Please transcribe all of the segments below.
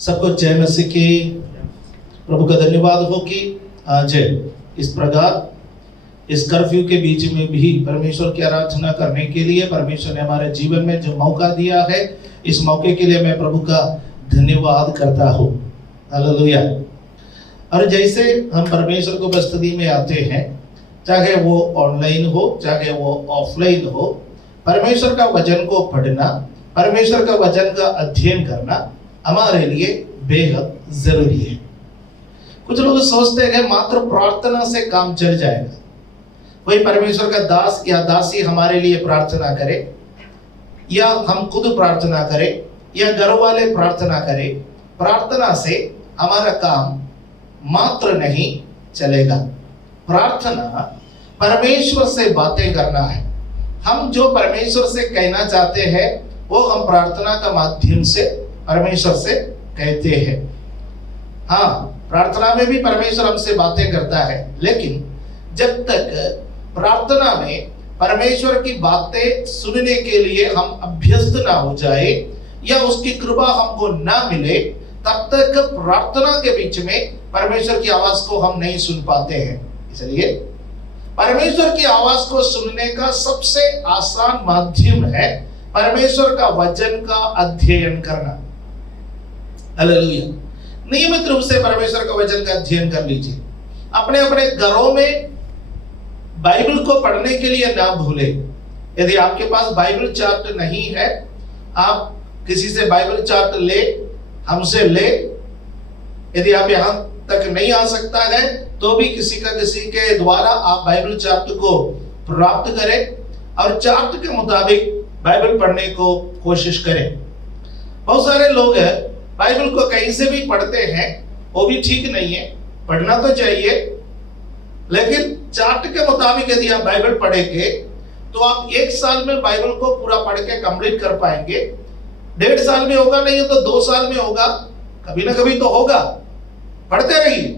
सबको जय मसीह की। प्रभु का धन्यवाद हो कि आज इस प्रकार इस कर्फ्यू के बीच में भी परमेश्वर की आराधना करने के लिए परमेश्वर ने हमारे जीवन में जो मौका दिया है, इस मौके के लिए मैं प्रभु का धन्यवाद करता हूँ। हालेलुया। और जैसे हम परमेश्वर को उपस्थिति में आते हैं, चाहे वो ऑनलाइन हो चाहे वो ऑफलाइन हो, परमेश्वर का वचन को पढ़ना, परमेश्वर का वचन का अध्ययन करना हमारे लिए बेहद जरूरी है। कुछ लोग सोचते हैं मात्र प्रार्थना से काम चल जाएगा, वही परमेश्वर का दास या दासी हमारे लिए प्रार्थना करे या हम खुद प्रार्थना करें या घर वाले प्रार्थना करें, प्रार्थना से हमारा काम मात्र नहीं चलेगा। प्रार्थना परमेश्वर से बातें करना है। हम जो परमेश्वर से कहना चाहते हैं वो हम प्रार्थना का माध्यम से परमेश्वर से कहते हैं। हाँ, प्रार्थना में भी परमेश्वर हमसे बातें करता है, लेकिन जब तक प्रार्थना में परमेश्वर की बातें सुनने के लिए हम अभ्यस्त ना हो जाए या उसकी कृपा हमको ना मिले, तब तक प्रार्थना के बीच में परमेश्वर की आवाज को हम नहीं सुन पाते हैं। इसलिए परमेश्वर की आवाज को सुनने का सबसे आसान माध्यम है परमेश्वर का वचन का अध्ययन करना। हालेलुया। नियमित रूप से परमेश्वर का वचन का अध्ययन कर लीजिए। अपने अपने घरों में बाइबल को पढ़ने के लिए ना भूले। यदि आपके पास बाइबल चार्ट नहीं है, आप किसी से बाइबल चार्ट ले, हमसे ले। यदि आप यहाँ तक नहीं आ सकता है तो भी किसी के द्वारा आप बाइबल चार्ट को प्राप्त करें और चार्ट के मुताबिक बाइबल पढ़ने को कोशिश करें। बहुत सारे लोग बाइबल को कहीं से भी पढ़ते हैं, वो भी ठीक नहीं है, पढ़ना तो चाहिए, लेकिन चार्ट के मुताबिक यदि आप बाइबल पढ़ेंगे तो आप 1 साल में बाइबल को पूरा पढ़ के कंप्लीट कर पाएंगे। 1.5 साल में होगा, नहीं तो 2 साल में होगा, कभी ना कभी तो होगा। पढ़ते रहिए।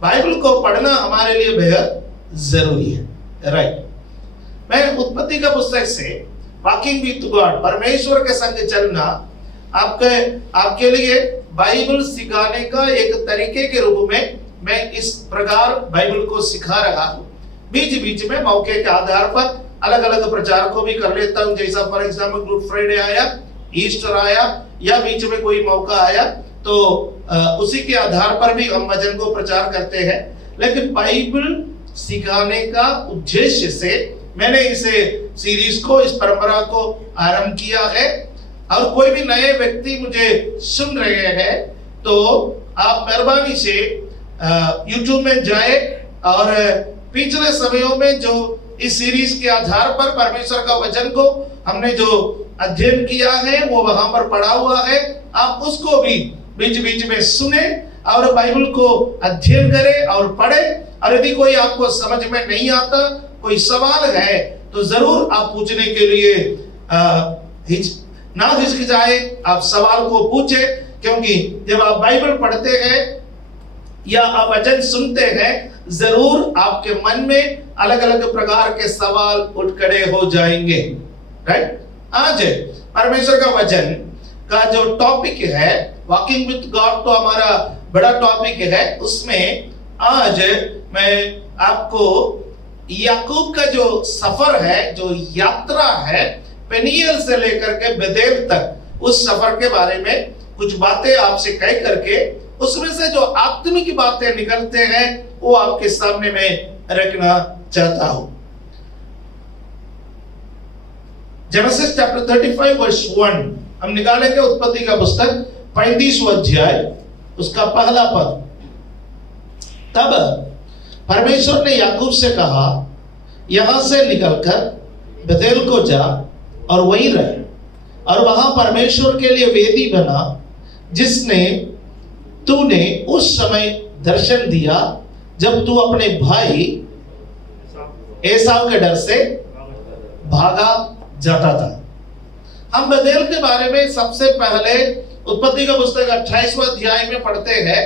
बाइबल को पढ़ना हमारे लिए बेहद जरूरी है। राइट। मैं उत्पत्ति का पुस्तक से वॉकिंग विद गॉड, परमेश्वर के संग चलना, आपके लिए बाइबल सिखाने का एक तरीके के रूप में मैं इस प्रकार बाइबल को सिखा रहा हूँ। बीच बीच में मौके के आधार पर अलग अलग प्रचार को भी कर लेता हूँ। जैसा फॉर एग्जाम्पल गुड फ्राइडे आया, ईस्टर आया या बीच में कोई मौका आया तो उसी के आधार पर भी हम वचन को प्रचार करते हैं। लेकिन बाइबल सिखाने का उद्देश्य से मैंने इसे सीरीज को, इस परंपरा को आरंभ किया है। और कोई भी नए व्यक्ति मुझे सुन रहे हैं तो आप मेहरबानी से YouTube में जाए और पिछले समयों में जो इस सीरीज के आधार पर परमेश्वर का वचन को हमने जो अध्ययन किया है वो वहां पर पढ़ा हुआ है, आप उसको भी बीच बीच में सुने और बाइबल को अध्ययन करें और पढ़े। और यदि कोई आपको समझ में नहीं आता, कोई सवाल है तो जरूर आप पूछने के लिए ना हिचकिचाए, आप सवाल को पूछे, क्योंकि जब आप बाइबल पढ़ते हैं या आप वचन सुनते हैं, जरूर आपके मन में अलग अलग प्रकार के सवाल उठ खड़े हो जाएंगे। राइट। आज परमेश्वर का वचन का जो टॉपिक है, वॉकिंग विद गॉड, तो हमारा बड़ा टॉपिक है। उसमें आज मैं आपको याकूब का जो सफर है, जो यात्रा है, पेनियल से लेकर के बेतेल तक, उस सफर के बारे में कुछ बातें आपसे कह करके उसमें से जो आत्मिक बातें निकलते हैं वो आपके सामने में रखना चाहता हूं। जेनेसिस चैप्टर 35 वर्स 1 हम निकालेंगे। उत्पत्ति का पुस्तक 35वां अध्याय, उसका पहला पद। तब परमेश्वर ने याकूब से कहा, यहां से निकलकर बेतेल को जा और वहीं रहे, और वहां परमेश्वर के लिए वेदी बना जिसने तूने उस समय दर्शन दिया जब तू अपने भाई एसाव के डर से भागा जाता था। हम बेतेल के बारे में सबसे पहले उत्पत्ति का पुस्तक 28वां अध्याय में पढ़ते हैं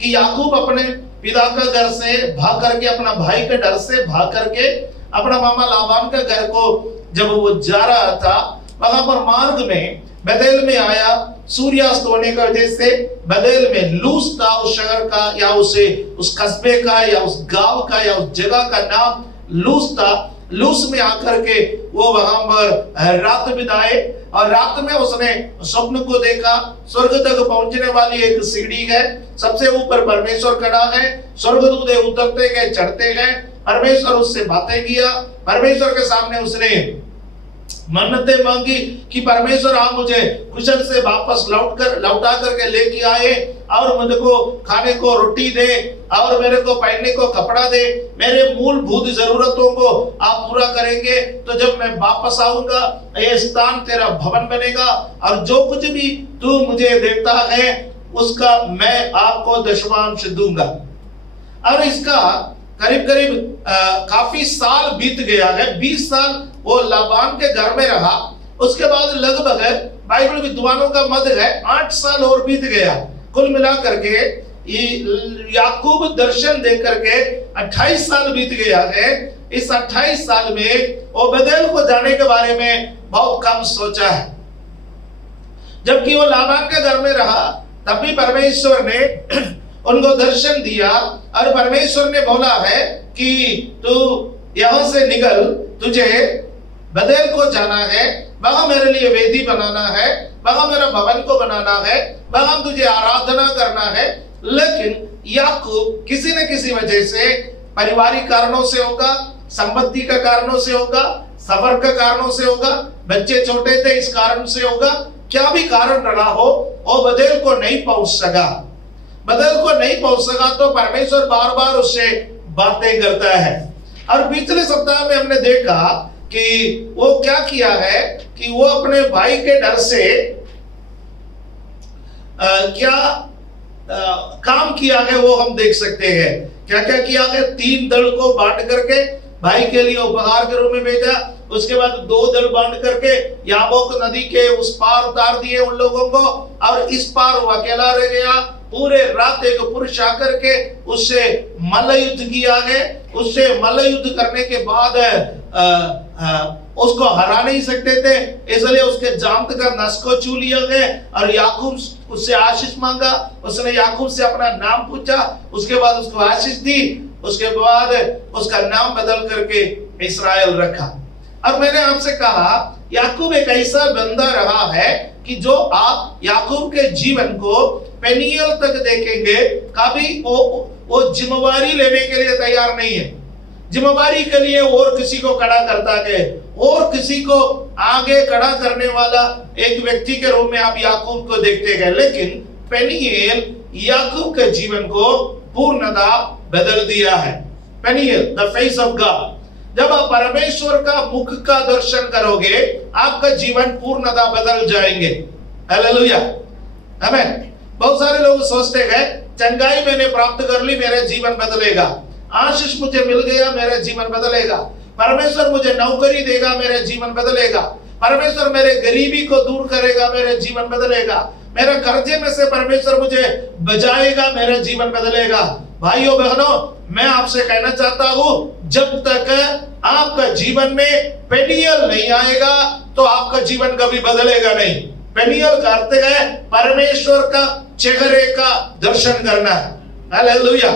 कि याकूब अपने पिता का घर से भाग करके, अपना भाई के डर से भाग करके अपना मामा लाबान के घर को जब वो जा रहा था, वहां पर मार्ग में बेतेल में आया सूर्यास्त होने की वजह से बदेल में लूस था उस शहर का, या उस कस्बे का, या उस गांव का, या उस जगह का नाम लूस था। लूस में आकर के वो वहां पर रात बिताए, और रात में उसने स्वप्न को देखा। स्वर्ग तक पहुंचने वाली एक सीढ़ी है, सबसे ऊपर परमेश्वर खड़ा है, स्वर्गदूत उतरते गए चढ़ते गए, परमेश्वर उससे बातें किया। परमेश्वर के सामने उसने मन्नतें मांगी कि परमेश्वर आप मुझे कुशल से वापस लौटा करके लेके आए, और मुझे को खाने को रोटी दे, और मेरे को पहनने को कपड़ा दे, मेरे मूलभूत जरूरतों को आप पूरा करेंगे तो जब मैं वापस आऊंगा ये स्थान तेरा भवन बनेगा, और जो कुछ भी तू मुझे देता है उसका मैं आपको दशमांश दूंगा। और इसका करीब करीब काफी साल बीत गया है, 20 साल वो लाबान के घर में रहा। उसके बाद लगभग बाइबल विद्वानों का मत है 8 साल और बीत गया। कुल मिलाकर के याकूब दर्शन देख करके 28 साल बीत गया है। इस 28 साल में वो बदेल को जाने के बारे में बहुत कम सोचा है। जबकि वो लाबान के घर में रहा तब भी परमेश्वर ने उनको दर्शन दिया, और परमेश्वर ने बोला है कि तू यहां से निकल, तुझे बदेल को जाना है, वहां मेरे लिए वेदी बनाना है, वहां मेरा भवन को बनाना है, वहां तुझे आराधना करना है। लेकिन याकूब किसी न किसी वजह से, पारिवारिक कारणों से होगा, संपत्ति का कारणों से होगा, सफर के कारणों से होगा, बच्चे छोटे थे इस कारण से होगा, क्या भी कारण रहा हो, वो बदेल को नहीं पहुंच सका। बदेल को नहीं पहुंच सका तो परमेश्वर बार बार उससे बातें करता है। और पिछले सप्ताह में हमने देखा कि वो क्या किया है कि वो अपने भाई के डर से काम किया है, वो हम देख सकते हैं। क्या क्या किया है? 3 दल को बांट करके भाई के लिए उपहार के रूप में भेजा। उसके बाद 2 दल बांट करके याबोक नदी के उस पार उतार दिए उन लोगों को, और इस पार वो अकेला रह गया। पूरे रात एक पुरुष आकर के उससे मल्ल युद्ध किया है। उससे मल्ल युद्ध करने के बाद उसको हरा नहीं सकते थे, इसलिए उसके जांघ का नस को छू लिया गया, और याकूब उससे आशीष मांगा। उसने याकूब से अपना नाम पूछा, उसके बाद उसको आशीष दी, उसके बाद उसका नाम बदल करके इस्राएल रखा। और मैंने आपसे कहा याकूब एक ऐसा बंदा रहा है कि जो आप याकूब के जीवन को पेनियल तक देखेंगे, कभी वो जिम्मेवारी लेने के लिए तैयार नहीं है। जिम्मेवारी के लिए और किसी को खड़ा करता है, और किसी को आगे खड़ा करने वाला एक व्यक्ति के रूप में आप याकूब को देखते हैं। लेकिन पेनियल याकूब के जीवन को पूर्णतः बदल दिया है। पेनियल, द फेस ऑफ गॉड। जब आप परमेश्वर का मुख का दर्शन करोगे, आपका जीवन पूर्णतः बदल जाएंगे। हालेलुया, आमीन। बहुत सारे लोग सोचते हैं चंगाई मैंने प्राप्त कर ली, मेरा जीवन बदलेगा, आशीष मुझे मिल गया, मेरा जीवन बदलेगा, परमेश्वर मुझे नौकरी देगा, मेरा जीवन बदलेगा, परमेश्वर मेरे गरीबी को दूर करेगा, मेरा जीवन बदलेगा, मेरे कर्जे में से परमेश्वर मुझे बचाएगा, मेरा जीवन बदलेगा। भाइयों बहनों, मैं आपसे कहना चाहता हूं, जब तक आपका जीवन में पेनियल नहीं आएगा तो आपका जीवन कभी बदलेगा नहीं। पेनियल का अर्थ है परमेश्वर का चेहरे का दर्शन करना। हालेलुया।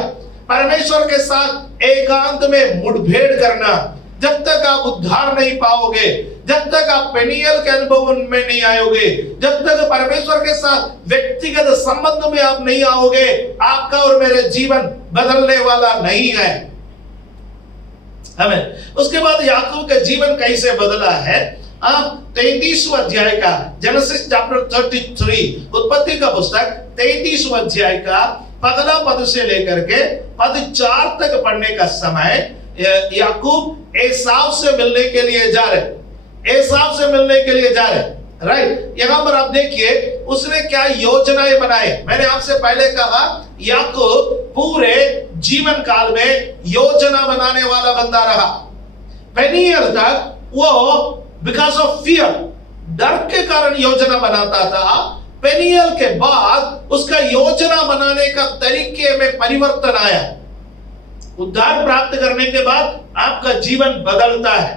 परमेश्वर के साथ एकांत में मुठभेड़ करना। जब तक आप उद्धार नहीं पाओगे, जब तक आप पेनियल के अनुभव में नहीं आओगे, जब तक परमेश्वर के साथ व्यक्तिगत संबंध में आप नहीं आओगे, आपका और मेरे जीवन बदलने वाला नहीं है। हमें उसके बाद याकूब का जीवन कैसे बदला है, आप 33वां अध्याय का, जेनेसिस चैप्टर 33, उत्पत्ति का पुस्तक 33वां अध्याय का पहला पद से लेकर के पद 4 तक पढ़ने का समय याकूब एसाव से मिलने के लिए जा रहे, एसाव से मिलने के लिए जा रहे, राइट। यहां पर आप देखिए उसने क्या योजनाएं बनाए। मैंने आपसे पहले कहा याकूब पूरे जीवन काल में योजना बनाने वाला बंदा रहा। पेनियल तक वो बिकॉज ऑफ फियर, डर के कारण योजना बनाता था। पेनियल के बाद उसका योजना बनाने का तरीके में परिवर्तन आया। उद्धार प्राप्त करने के बाद आपका जीवन बदलता है,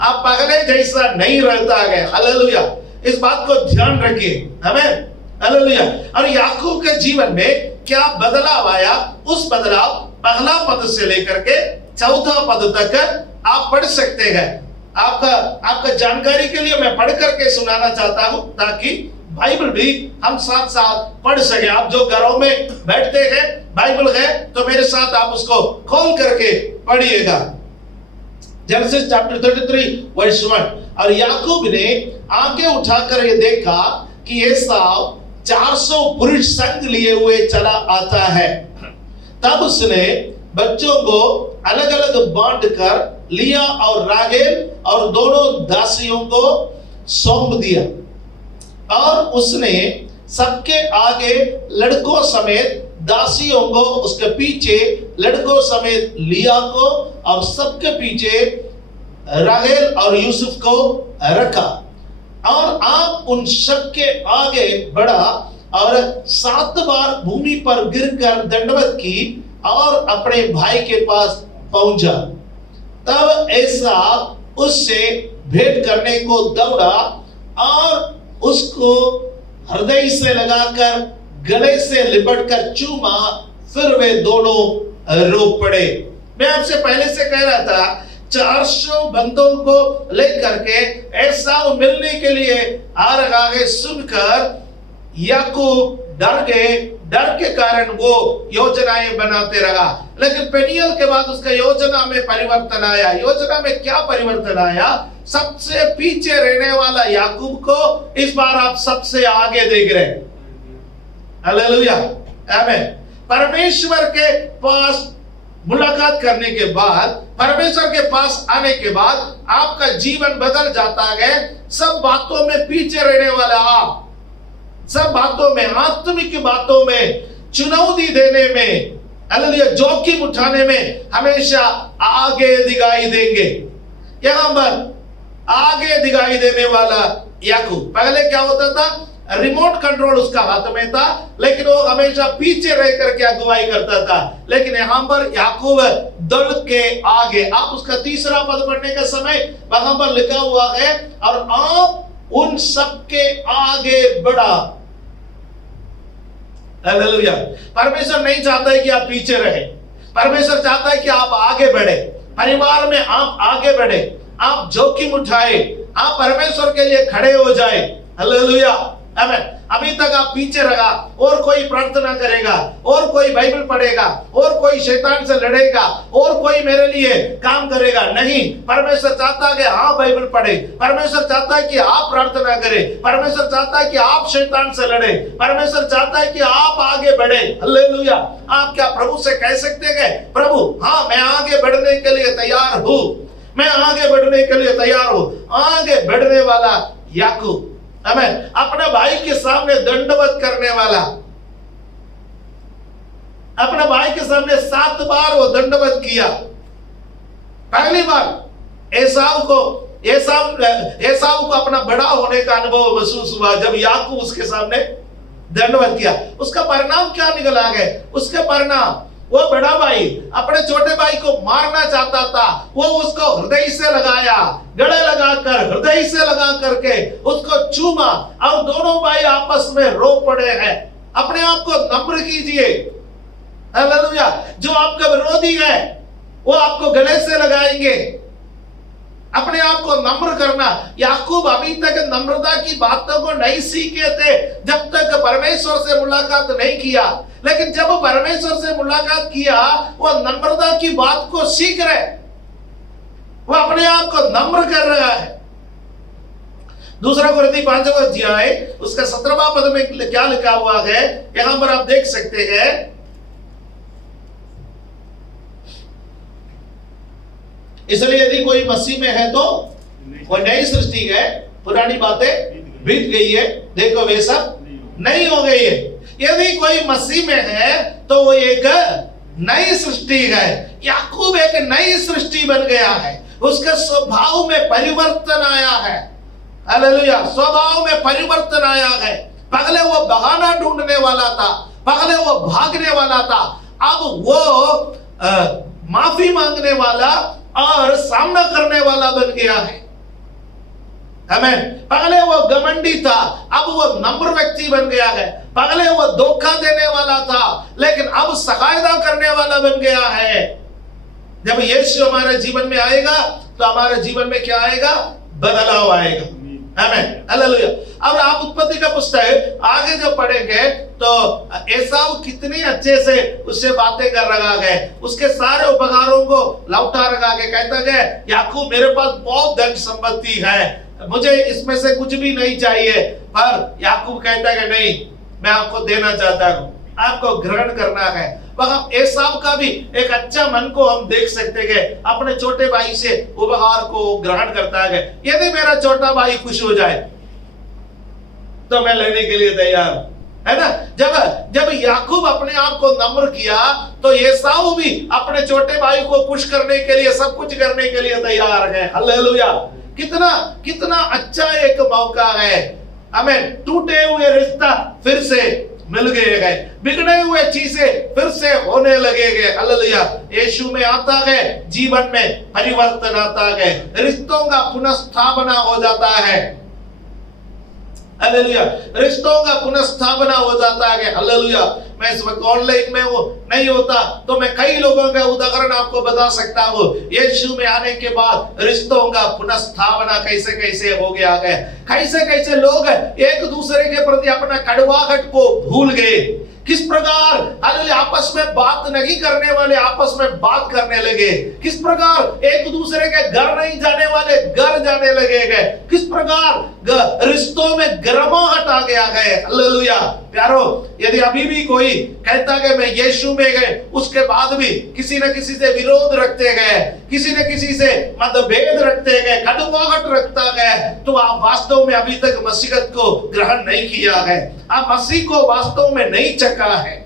आप पहले जैसा नहीं रहता है। हालेलुया, इस बात को ध्यान रखिए। हमें हालेलुया। और याकूब के जीवन में क्या बदलाव आया, उस बदलाव पहला पद से लेकर के चौथा पद तक आप पढ़ सकते हैं। आपका जानकारी के लिए मैं पढ़ करके सुनाना चाहता हूं, ताकि बाइबल भी हम साथ साथ पढ़ सके। आप जो घरों में बैठते हैं, बाइबल है तो मेरे साथ आप उसको खोल करके पढ़िएगा। Genesis chapter 33 verse 1। और याकूब ने आंखें उठाकर ये देखा कि एसाव 400 पुरुष संग लिए हुए चला आता है। तब उसने बच्चों को अलग अलग बांट कर लिया और राहेल और दोनों दासियों को सौंप दिया। और उसने सबके आगे लड़कों समेत दासियों को, उसके पीछे लड़कों समेत लिया को, और सबके पीछे राहेल और यूसुफ को रखा। और आप उन सबके आगे बढ़ा और 7 बार भूमि पर गिरकर दंडवत की और अपने भाई के पास पहुंचा। तब ऐसा उससे भेंट करने को दौड़ा और उसको हृदय से लगाकर गले से लिपटकर चूमा। फिर वे दोनों रो पड़े। मैं आपसे पहले से कह रहा था, 400 बंदों को लेकर के एसाव मिलने के लिए आ रहा है सुनकर याकूब डर गए। डर के कारण वो योजनाएं बनाते रहा, लेकिन पेनियल के बाद उसका योजना में परिवर्तन आया। योजना में क्या परिवर्तन आया? सबसे पीछे रहने वाला याकूब को इस बार आप सबसे आगे देख रहे हैं। हालेलुया, आमीन। परमेश्वर के पास मुलाकात करने के बाद, परमेश्वर के पास आने के बाद आपका जीवन बदल जाता है। सब बातों में पीछे रहने वाला आप, सब बातों में, आत्मिक बातों में, चुनौती देने में, हालेलुया, जोखिम उठाने में हमेशा आगे दिखाई देंगे। यहां पर आगे दिखाई देने वाला याकूब, पहले क्या होता था? रिमोट कंट्रोल उसका हाथ में था, लेकिन वो हमेशा पीछे रह करके अगुवाई करता था। लेकिन यहां पर याकूब दल के आगे। आप उसका तीसरा पद पढ़ने का समय वहां पर लिखा हुआ है, और आप उन सबके आगे बढ़ा। हालेलुया। परमेश्वर नहीं चाहता है कि आप पीछे रहे, परमेश्वर चाहता है कि आप आगे बढ़े। परिवार में आप आगे बढ़े, आप जोखिम उठाए, आप परमेश्वर के लिए खड़े हो जाए। हालेलुया, आमीन। अभी तक आप पीछे रहा, और कोई प्रार्थना करेगा, और कोई बाइबल पढ़ेगा, और कोई शैतान से लड़ेगा, और कोई मेरे लिए काम करेगा, नहीं। परमेश्वर चाहता है कि आप बाइबल पढ़े, परमेश्वर चाहता है कि आप प्रार्थना करें, परमेश्वर चाहता है कि आप शैतान से लड़े, परमेश्वर चाहता है कि आप आगे बढ़े। हालेलुया। आप क्या प्रभु से कह सकते हैं, प्रभु हाँ मैं आगे बढ़ने के लिए तैयार हूं, मैं आगे बढ़ने के लिए तैयार हूं। आगे बढ़ने वाला याकूब, आमीन। अपने भाई के सामने दंडवत करने वाला, अपने भाई के सामने 7 बार वो दंडवत किया। पहली बार एसाव को अपना बड़ा होने का अनुभव महसूस हुआ जब याकूब उसके सामने दंडवत किया। उसका परिणाम क्या निकला है? उसके परिणाम, वो बड़ा भाई अपने छोटे भाई को मारना चाहता था, वो उसको हृदय से लगाया, गले लगाकर, हृदय से लगा करके उसको चूमा, और दोनों भाई आपस में रो पड़े हैं। अपने आप को नम्र कीजिए। हालेलुया। जो आपका विरोधी है वो आपको गले से लगाएंगे। अपने आप को नम्र करना। याकूब अभी तक नम्रता की बातों को नहीं सीखे थे जब तक परमेश्वर से मुलाकात नहीं किया, लेकिन जब परमेश्वर से मुलाकात किया वो नम्रता की बात को सीख रहे, वो अपने आप को नम्र कर रहा है। दूसरा कुरिन्थी 5वां अध्याय उसका 17वां पद में क्या लिखा हुआ है, यहां पर आप देख सकते हैं। इसलिए यदि कोई मसीह में है तो वो नई सृष्टि है, पुरानी बातें बीत गई है, देखो वे सब नई हो गई है। यदि कोई मसीह में है तो वो एक नई सृष्टि है। याकूब एक नई सृष्टि बन गया है, उसके स्वभाव में परिवर्तन आया है। हालेलुया। स्वभाव में परिवर्तन आया है। पहले वो बहाना ढूंढने वाला था, पहले वो भागने वाला था, अब वो माफी मांगने वाला और सामना करने वाला बन गया है। आमेन। पहले वो घमंडी था, अब वो नम्र व्यक्ति बन गया है। पहले वो धोखा देने वाला था, लेकिन अब सहायता करने वाला बन गया है। जब यीशु हमारे जीवन में आएगा तो हमारे जीवन में क्या आएगा? बदलाव आएगा। आमेन, हालेलुया। अब आप उत्पत्ति का पुस्तक आगे जब पढ़ेंगे तो एसाव कितनी अच्छे से उससे बातें कर रहा है, उसके सारे उपकारों को लौटा रखा है। कहता है याकूब मेरे पास बहुत धन संपत्ति है, मुझे इसमें से कुछ भी नहीं चाहिए। पर याकूब कहता है नहीं, मैं आपको देना चाहता हूं, आपको ग्रहण करना है। वह एसाव का भी एक अच्छा मन को हम देख सकते हैं, अपने छोटे भाई से उपहार को ग्रहण करता है। यदि मेरा छोटा भाई खुश हो जाए तो मैं लेने के लिए तैयार हूं, है ना। जब याकूब अपने आप को नम्र किया तो एसाव भी अपने छोटे भाई को खुश करने के लिए सब कुछ करने के लिए तैयार है। हालेलुया। कितना अच्छा एक मौका है। हमें टूटे हुए रिश्ता फिर से मिल गए, बिगड़े हुए चीजें फिर से होने लगेंगे। हालेलुया। यीशु में आता है, जीवन में परिवर्तन आता है, रिश्तों का पुनर्स्थापना हो जाता है। हालेलुया। रिश्तों का पुनर्स्थापना हो जाता है। हालेलुया। मैं इस वक्त ऑनलाइन में वो नहीं होता तो मैं कई लोगों का उदाहरण आपको बता सकता हूँ। यीशु में आने के बाद रिश्तों का पुनर्स्थापना कैसे कैसे हो गया है, कैसे कैसे लोग एक दूसरे के प्रति अपना कड़वाहट को भूल गए। किस प्रकार हालेलुया आपस में बात नहीं करने वाले आपस में बात करने लगे, किस प्रकार एक दूसरे के घर नहीं जाने वाले घर जाने लगे गए, किस प्रकार रिश्तों में गर्माहट आ गया है। हालेलुया। प्यारो, यदि अभी भी कोई कहता है मैं यीशु में गए, उसके बाद भी किसी न किसी से विरोध रखते गए, किसी न किसी से मतभेद रखते गए, कड़वाहट रखता गए, तो आप वास्तव में अभी तक मसीहत को ग्रहण नहीं किया है, आप मसीह को वास्तव में नहीं चखा है।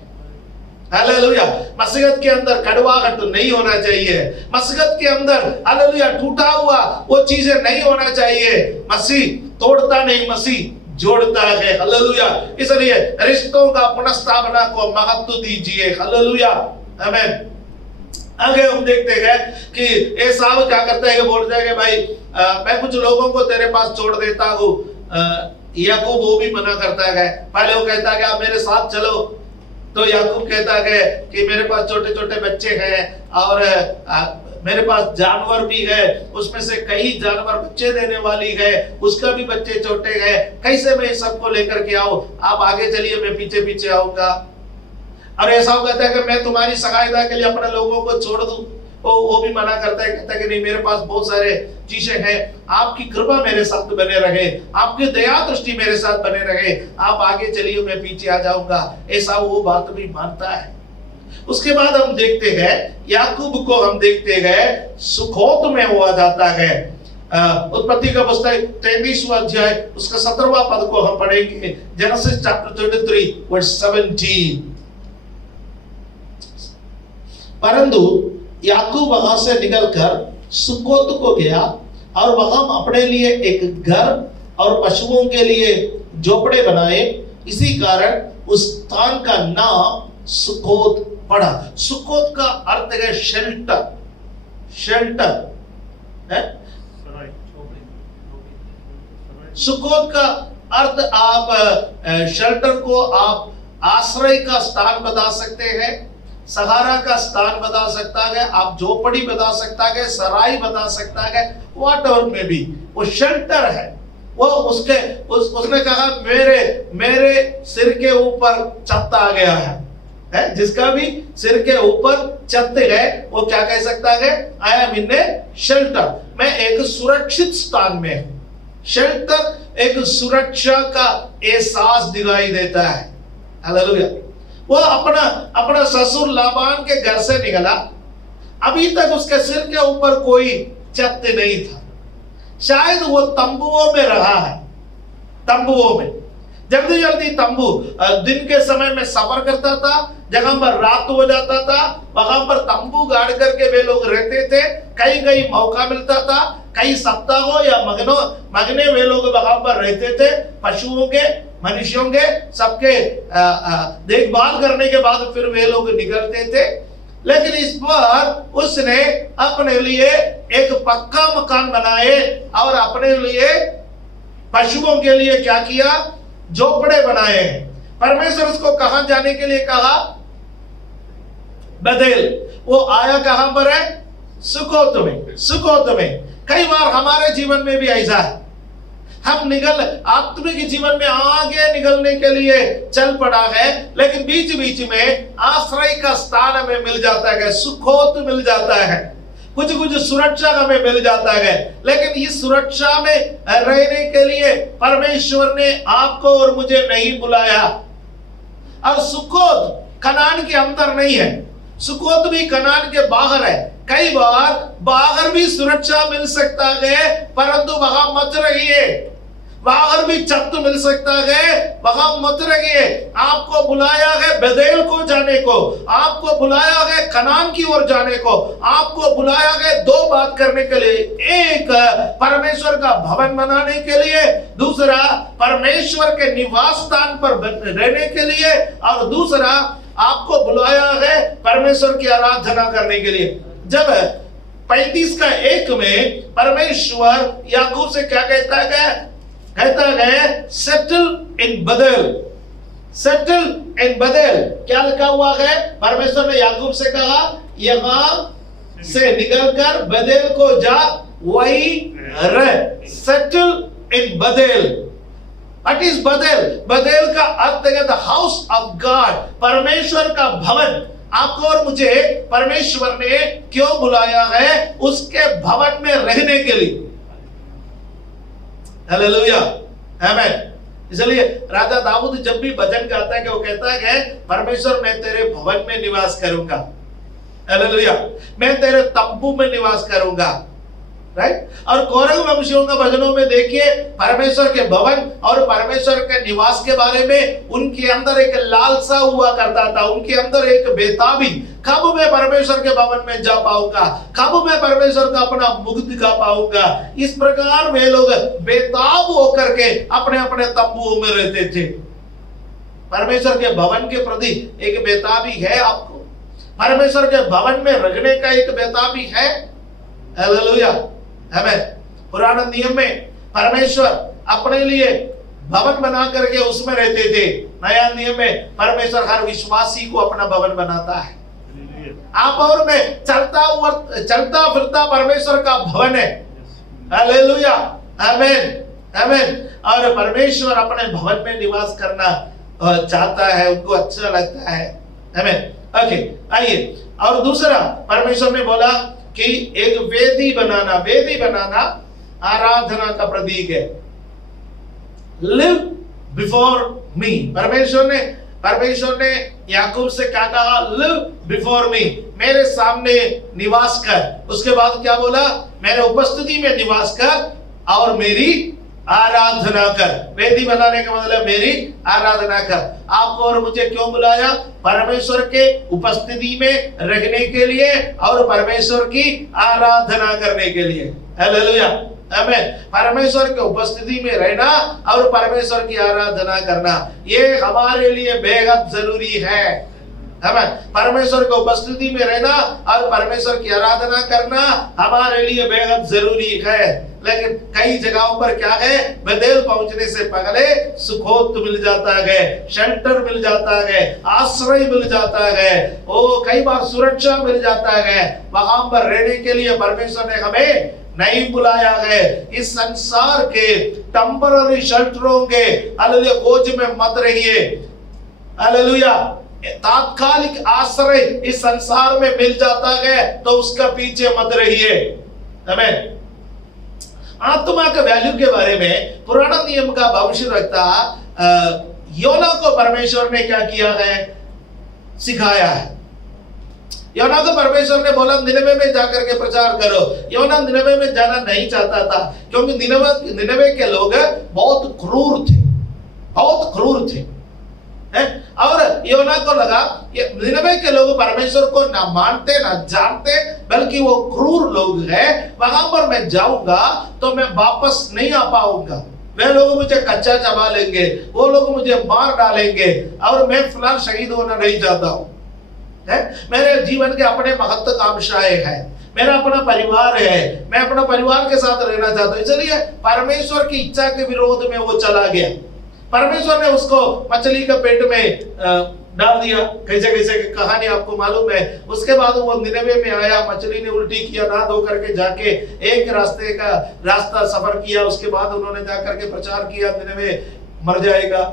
हालेलुया। मसीहत के अंदर कड़वाहट नहीं होना चाहिए, मसीहत के अंदर हालेलुया टूटा हुआ वो चीजें नहीं होना चाहिए। मसीह तोड़ता नहीं, मसीह जोड़ता है। हालेलुया। इसलिए रिश्तों का पुनर्स्थापना को महत्व दीजिए। हालेलुया। आमीन। आगे हम देखते हैं कि एसाव क्या करता है, बोलता है कि भाई मैं कुछ लोगों को तेरे पास छोड़ देता हूँ। याकूब वो भी मना करता है। पहले वो कहता है आप मेरे साथ चलो, तो याकूब कहता है कि मेरे पास छोटे छोटे बच्चे हैं और मेरे पास जानवर भी है, उसमें से कई जानवर बच्चे देने वाली है, उसका भी बच्चे छोटे हैं, कैसे मैं सबको लेकर के आऊं? आप आगे चलिए, मैं पीछे पीछे आऊंगा। और ऐसा कहता है कि मैं तुम्हारी सहायता के लिए अपने लोगों को छोड़ दूं। वो भी मना करता है, कहता है कि नहीं, मेरे पास बहुत सारे चीजें हैं, आपकी कृपा मेरे साथ बने रहे, आपकी दया दृष्टि मेरे साथ बने रहे, आप आगे चलिए, मैं पीछे आ जाऊंगा। ऐसा वो बात भी मानता है। उसके बाद हम देखते हैं याकूब को, हम देखते हैं सुखोत में हुआ जाता है। उत्पत्ति का पुस्तक 33वां अध्याय उसका 17वां पद को हम पढ़ेंगे। Genesis chapter 23 verse 17। परंतु याकूब वहां से निकलकर सुकोत को गया और वहां अपने लिए एक घर और पशुओं के लिए झोपड़े बनाए। इसी कारण उस स्थान का नाम सुकोत पड़ा। सुकोत का अर्थ है शेल्टर, शेल्टर है। सुकोत का अर्थ आप शेल्टर को आप आश्रय का स्थान बता सकते हैं, सहारा का स्थान बता सकता है, आप झोपड़ी बता सकता है, सराय बता सकता है, वॉट एवर में भी वो शेल्टर है। वो उसने कहा मेरे सिर के ऊपर छत आ गया है, जिसका भी सिर के ऊपर छत है वो क्या कह सकता है? I am in A shelter, मैं एक सुरक्षित स्थान में हूं। शेल्टर एक सुरक्षा का एहसास दिखाई देता है। हालेलुया। वो अपना ससुर लाबान के घर से निकला, अभी तक उसके सिर के ऊपर कोई छत नहीं था। शायद वो तंबुओं में रहा है, तंबुओं में जल्दी जल्दी तंबू दिन के समय में सफर करता था, जगह पर रात हो जाता था, वहां पर तंबू गाड़ करके वे लोग रहते थे। कई मौका मिलता था, कई सप्ताहों या महीने वे लोग वहां पर रहते थे। पशुओं के, मनुष्यों के सबके देखभाल करने के बाद फिर वे लोग निकलते थे। लेकिन इस बार उसने अपने लिए एक पक्का मकान बनाए और अपने लिए पशुओं के लिए क्या किया? झोपड़े बनाए हैं। परमेश्वर उसको कहां जाने के लिए कहा? बेथेल। वो आया कहां पर है? सुकोत में। सुकोत में। कई बार हमारे जीवन में भी ऐसा है, हम आत्मिक जीवन में आगे निकलने के लिए चल पड़ा है, लेकिन बीच बीच में आश्रय का स्थान हमें मिल जाता है, सुखोत मिल जाता है, कुछ कुछ सुरक्षा हमें मिल जाता है, लेकिन इस सुरक्षा में रहने के लिए परमेश्वर ने आपको और मुझे नहीं बुलाया। और सुकोत कनान के अंदर नहीं है, सुकोत भी कनान के बाहर है। कई बार बाहर भी सुरक्षा मिल सकता है, परंतु वहां मत रहिए। बाहर भी छत मिल सकता है, वहां मत रहिए। आपको बुलाया है बेथेल को जाने को, आपको बुलाया है कनान की ओर जाने को, आपको बुलाया है दो बात करने के लिए, एक परमेश्वर का भवन बनाने के लिए, दूसरा परमेश्वर के निवास स्थान पर रहने के लिए, और दूसरा आपको बुलाया है परमेश्वर की आराधना करने के लिए। जब 35:1 में परमेश्वर याकूब से क्या कहता है? Settle in Bethel. Settle in Bethel क्या लिखा हुआ है? परमेश्वर ने याकूब से कहा यहां से निकलकर बेथेल को जा, वही रह। Settle in Bethel. What is Bethel? Bethel का अर्थ है द हाउस ऑफ गॉड, परमेश्वर का भवन। आपको और मुझे परमेश्वर ने क्यों बुलाया है? उसके भवन में रहने के लिए। हालेलुया, आमेन। इसलिए राजा दाऊद जब भी भजन गाता है कि वो कहता है परमेश्वर मैं तेरे भवन में निवास करूंगा, हालेलुया, मैं तेरे तंबू में निवास करूंगा, राइट। और कौरव वंशियों का भजनों में देखिए परमेश्वर के भवन और परमेश्वर के निवास के बारे में उनके अंदर एक लालसा हुआ करता था, उनके अंदर एक बेताबी, कब मैं परमेश्वर के भवन में जा पाऊंगा, कब मैं परमेश्वर का अपना मुख दिखा पाऊंगा। इस प्रकार वे लोग बेताब होकर के अपने अपने तंबुओं में रहते थे। परमेश्वर के भवन के प्रति एक बेताबी है आपको, परमेश्वर के भवन में रहने का एक बेताबी है, हालेलुया, आमेन। पुराने नियम में परमेश्वर अपने लिए भवन बना करके उसमें रहते थे। नया नियम में परमेश्वर हर विश्वासी को अपना भवन बनाता है। आप और मैं चलता फिरता परमेश्वर का भवन है, हालेलुया, आमेन, आमेन। और परमेश्वर अपने भवन में निवास करना चाहता है, उनको अच्छा लगता है, आमेन। ओके, आइए। और दूसरा परमेश्वर ने बोला कि एक वेदी बनाना, वेदी बनाना आराधना का प्रतीक है। लिव बिफोर मी, परमेश्वर ने याकूब से क्या कहा? लिव बिफोर मी, मेरे सामने निवास कर। उसके बाद क्या बोला? मेरे उपस्थिति में निवास कर और मेरी आराधना कर। वेदी बनाने का मतलब मेरी आराधना कर। आपको और मुझे क्यों बुलाया? परमेश्वर के उपस्थिति में रहने के लिए और परमेश्वर की आराधना करने के लिए, हालेलुया, आमेन। परमेश्वर के उपस्थिति में रहना और परमेश्वर की आराधना करना, ये हमारे लिए बेहद जरूरी है। हमें परमेश्वर की उपस्थिति में रहना और परमेश्वर की आराधना करना हमारे लिए बेहद जरूरी है। लेकिन कई जगहों पर क्या है, बेथेल पहुंचने से पहले सुखोत मिल जाता है, शेल्टर मिल जाता है, आश्रय मिल जाता है, ओ कई बार सुरक्षा मिल जाता है। वहां पर रहने के लिए परमेश्वर ने हमें नहीं बुलाया है। इस संसार के टेम्पररी शेल्टरों के हालेलुया खोज में मत रहिए, हालेलुया। तात्कालिक आश्रय इस संसार में मिल जाता है तो उसका पीछे मत रहिए, आमेन। आत्मा के वैल्यू के बारे में पुराना नियम का भविष्यवक्ता योना को परमेश्वर ने क्या किया है? सिखाया है। योना को परमेश्वर ने बोला निनवे में जाकर के प्रचार करो। योना निनवे में जाना नहीं चाहता था क्योंकि निनवे के लोग बहुत क्रूर थे, बहुत क्रूर थे। और योना को लगा कि निनवे के लोग परमेश्वर को ना मानते ना जानते, बल्कि वो क्रूर लोग हैं, वहां पर मैं जाऊंगा तो मैं वापस नहीं आ पाऊंगा, वे लोग मुझे कच्चा चबा लेंगे, वो लोग मुझे मार डालेंगे और मैं फिलहाल शहीद होना नहीं चाहता हूं। मेरे जीवन के अपने महत्वाकांक्षाएं हैं, मेरा अपना परिवार है, मैं अपना परिवार के साथ रहना चाहता हूँ। इसलिए परमेश्वर की इच्छा के विरोध में वो चला गया। परमेश्वर ने उसको मछली के पेट में डाल दिया। कैसे कैसे की कहानी आपको मालूम है। उसके बाद वो निनवे में आया, मछली ने उल्टी किया, नहा धो करके जाके एक रास्ता सफर किया। उसके बाद उन्होंने जाकर के प्रचार किया, निनवे मर जाएगा।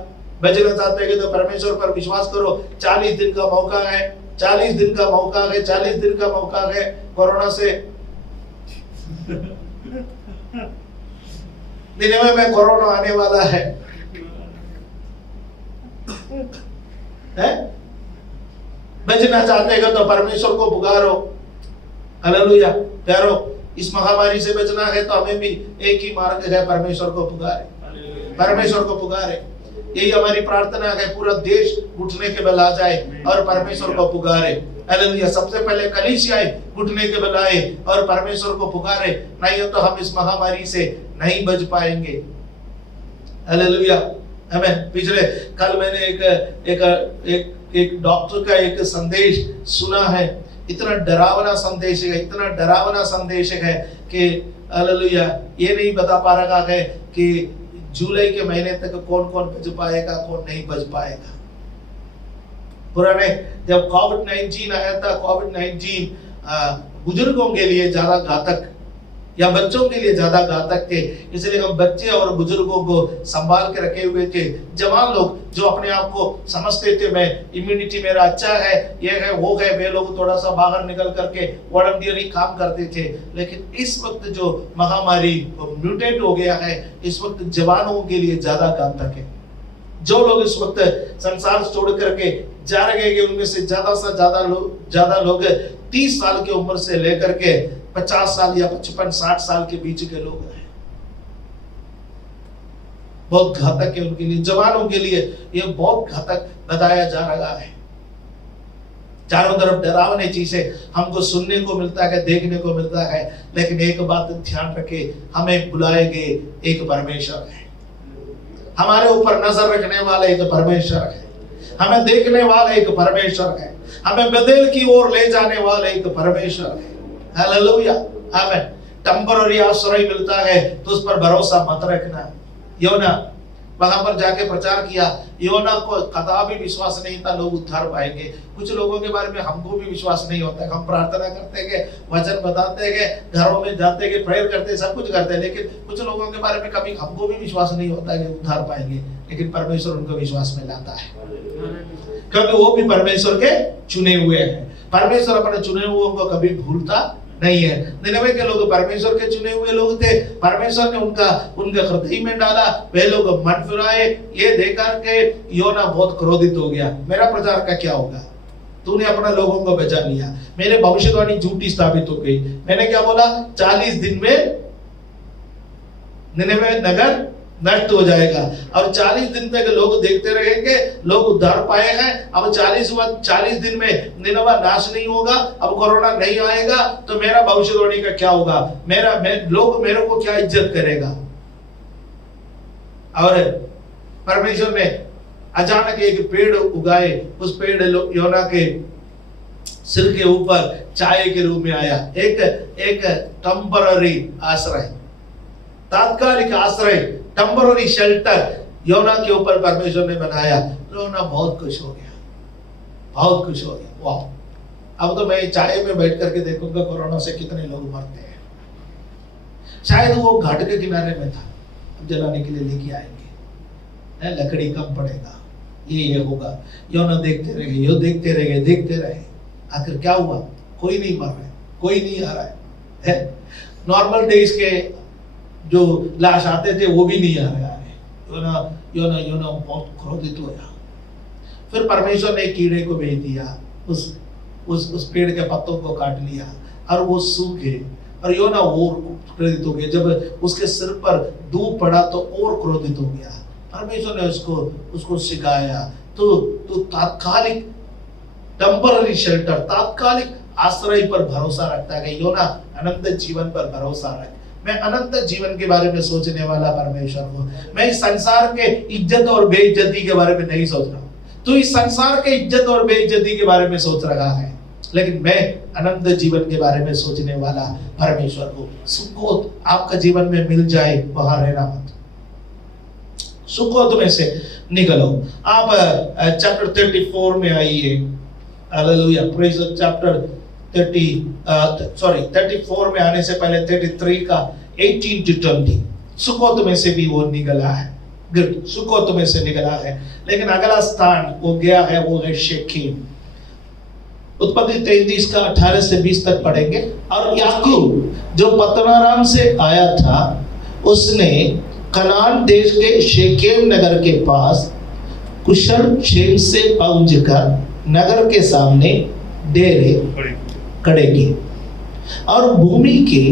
बचना चाहते हैं तो परमेश्वर पर विश्वास करो। 40 दिन का मौका है, 40 दिन का मौका है, 40 दिन का मौका है कोरोना से। निनवे में कोरोना आने वाला है। बचना चाहते हो तो परमेश्वर को पुकारो। हालेलुया प्यारो, इस महामारी से बचना है तो हमें भी एक ही मार्ग है, परमेश्वर को पुकारे, परमेश्वर को पुकारे। यही हमारी प्रार्थना है, पूरा देश घुटने के बल आ जाए और परमेश्वर को पुकारे। हालेलुया। सबसे पहले कलीसियाएं घुटने के बल आए और परमेश्वर को पुकारे, नहीं तो हम इस महामारी से नहीं बच पाएंगे। हालेलुया। हमें पिछले कल मैंने एक डॉक्टर का एक संदेश सुना है। इतना डरावना संदेश है, इतना डरावना संदेश है कि हालेलुया, ये नहीं बता पा रहा है कि जुलाई के महीने तक कौन कौन बच पाएगा, कौन नहीं बच पाएगा। पुराने जब कोविड-19 आया था, कोविड-19 बुजुर्गों के लिए ज्यादा घातक या बच्चों के लिए ज्यादा घातक थे, इसलिए हम बच्चे और बुजुर्गों को संभाल के रखे हुए थे। जवान लोग जो अपने आप को समझते थे मैं इम्यूनिटी मेरा अच्छा है, ये है वो है, वे लोग थोड़ा सा बाहर निकल करके वॉलंटियरी काम करते थे। लेकिन इस वक्त जो महामारी म्यूटेट हो गया है, इस वक्त जवानों के लिए ज्यादा घातक है। जो लोग इस वक्त संसार छोड़ करके जा रहे हैं, उनमें से ज्यादा लोग 30 साल की उम्र से लेकर के 50 साल या 55-60 साल के बीच के लोग हैं। बहुत घातक है उनके लिए, जवानों के लिए ये बहुत घातक बताया जा रहा है। चारों तरफ डरावनी चीजें हमको सुनने को मिलता है, देखने को मिलता है, लेकिन एक बात ध्यान रखे, हमें बुलाए गए एक परमेश्वर है, हमारे ऊपर नजर रखने वाला एक परमेश्वर है, हमें देखने वाला एक परमेश्वर है, हमें बदल की ओर ले जाने वाला एक परमेश्वर है। हालेलुया आमीन। टेम्पररी आश्रय मिलता है तो उस पर भरोसा मत रखना। योना वहां पर जाके प्रचार किया, योना को कदापि विश्वास नहीं था लोग उद्धार पाएंगे। कुछ लोगों के बारे में हमको भी विश्वास नहीं होता है। हम प्रार्थना करते हैं, वचन बताते हैं, घरों में जाते हैं, प्रेयर करते हैं, सब कुछ करते हैं, लेकिन कुछ लोगों के बारे में कभी हमको भी विश्वास नहीं होता है कि उद्धार पाएंगे। लेकिन परमेश्वर उनको विश्वास में लाता है, क्योंकि वो भी परमेश्वर के चुने हुए हैं। परमेश्वर अपने चुने हुए को कभी भूलता नहीं है। निनवे के लोग परमेश्वर के चुने हुए लोग थे, परमेश्वर ने उनके हृदय में डाला, वे लोग मन फिराए। ये देखकर के योना बहुत क्रोधित हो गया, मेरा प्रचार का क्या होगा, तूने अपना लोगों को बचा लिया, मेरे भविष्यवाणी झूठी साबित हो गई। मैंने क्या बोला, 40 दिन में निनवे नगर नष्ट हो जाएगा। और 40 दिन तक लोग देखते रहेंगे, लोग उद्धार पाए हैं। अब 40 दिन में निनवा नाश नहीं होगा, अब कोरोना नहीं आएगा, तो मेरा भविष्यवाणी का क्या होगा, लोग मेरे को क्या इज्जत करेगा। और परमेश्वर ने अचानक एक पेड़ उगाए, उस पेड़ योना के सिर के ऊपर छाया के रूप में आया। एक टेम्पररी आश्रय, तात्कालिक आश्रय, टेम्पररी शेल्टर योना के ऊपर परमेश्वर ने बनाया। योना बहुत खुश हो गया, बहुत खुश हो गया। वाह, अब तो मैं चाय में बैठ करके देखूंगा कोरोना से कितने लोग मरते हैं। शायद वो घाट के किनारे में था, अब जलाने के लिए लेके आएंगे, लकड़ी कम पड़ेगा, ये होगा। योना देखते रहे, देखते रहे। आखिर क्या हुआ, कोई नहीं मर रहा है, कोई नहीं आ रहा है। नॉर्मल डेज के जो लाश आते थे वो भी नहीं आ रहा है। योना बहुत क्रोधित हुआ। फिर परमेश्वर ने कीड़े को भेज दिया, उस पेड़ के पत्तों को काट लिया और वो सूख गए। और योना और क्रोधित हो गया। जब उसके सिर पर धूप पड़ा तो और क्रोधित हो गया। परमेश्वर ने उसको सिखाया, तो तात्कालिक टेम्पररी शेल्टर, तात्कालिक आश्रय पर भरोसा रखता है। योना अनंत जीवन पर भरोसा रख। मैं अनंत जीवन के बारे में सोचने वाला परमेश्वर हूँ। मैं इस संसार के इज्जत और बेइज्जती के बारे में नहीं सोच रहा हूँ। तू इस संसार के इज्जत और बेइज्जती के बारे में सोच रहा है, लेकिन मैं अनंत जीवन के बारे में सोचने वाला परमेश्वर को। सुकोत आपका जीवन में मिल जाए, वहां रहना मत, सुकोत में से निकलो। आप चैप्टर 34 में आइए। हालेलुया, प्रेज द चैप्टर 34 में आने से पहले 33 का 18 to 20 सुकोत में से भी वो निकला है। गुड, सुकोत में से निकला है। लेकिन अगला स्थान वो गया है, वो है शेकीम। उत्पत्ति 33 का 18 से 20 तक पढ़ेंगे। और याकूब जो पद्दनराम से आया था, उसने कनान देश के शेकेम नगर के पास कुशल क्षेम से पहुंचकर नगर के सामने डेरे खड़े किए और भूमि के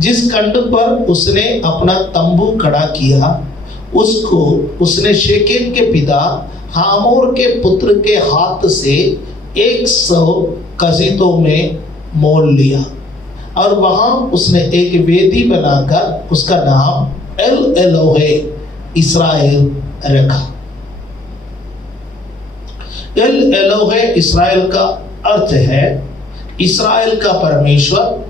जिस खंड पर उसने अपना तंबू खड़ा किया, उसको उसने शेकेम के पिता हामोर के पुत्र के हाथ से 100 कसीतों में मोल लिया और वहां उसने एक वेदी बनाकर उसका नाम एल एलोहे इस्राएल रखा। एल एलोहे इस्राएल का अर्थ है इस्राएल का परमेश्वर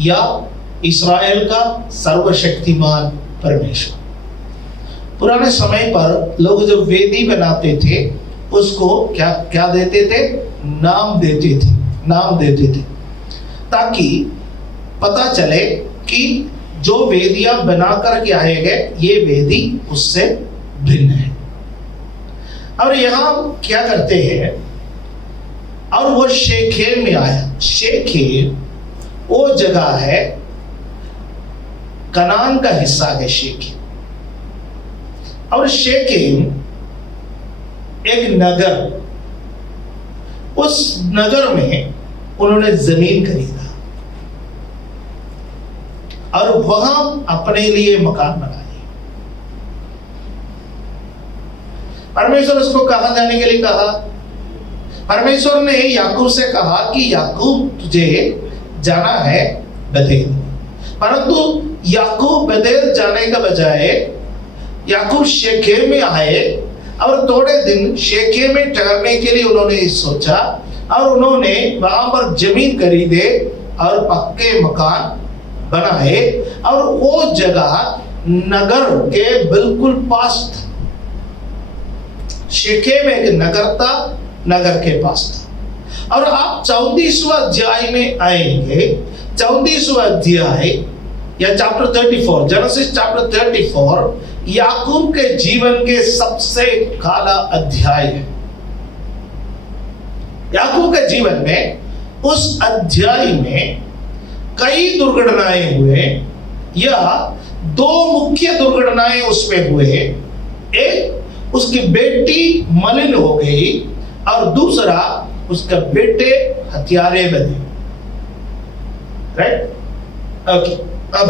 या इस्राएल का सर्वशक्तिमान परमेश्वर। पुराने समय पर लोग जब वेदी बनाते थे उसको क्या क्या देते थे? नाम देते थे ताकि पता चले कि जो वेदियां बना करके आएंगे ये वेदी उससे भिन्न है। और यहां क्या करते हैं, और वो शेखेम में आया। शेखेम वो जगह है, कनान का हिस्सा है शेखेम। और शेखेम एक नगर, उस नगर में उन्होंने जमीन खरीदा और वहां अपने लिए मकान बनाए। परमेश्वर उसको कहां जाने के लिए कहा? परमेश्वर ने याकूब से कहा कि याकूब तुझे जाना है बेतेल। परंतु याकूब बेतेल जाने का बजाय याकूब शेकेम में आए और थोड़े दिन शेकेम में ठहरने के लिए उन्होंने सोचा और उन्होंने वहां पर जमीन खरीदे और पक्के मकान बनाए। और वो जगह नगर के बिल्कुल पास था। शेकेम एक नगर था, नगर के पास था। और आप 34वां अध्याय में आएंगे। 34वां अध्याय या चैप्टर 34, जेनेसिस चैप्टर 34 याकूब के जीवन के सबसे काला अध्याय है। याकूब के जीवन में उस अध्याय में कई दुर्घटनाएं हुए, या 2 मुख्य दुर्घटनाएं उसमें हुए। एक, उसकी बेटी मलिन हो गई और दूसरा, उसके बेटे हत्यारे बने। Right, okay. अब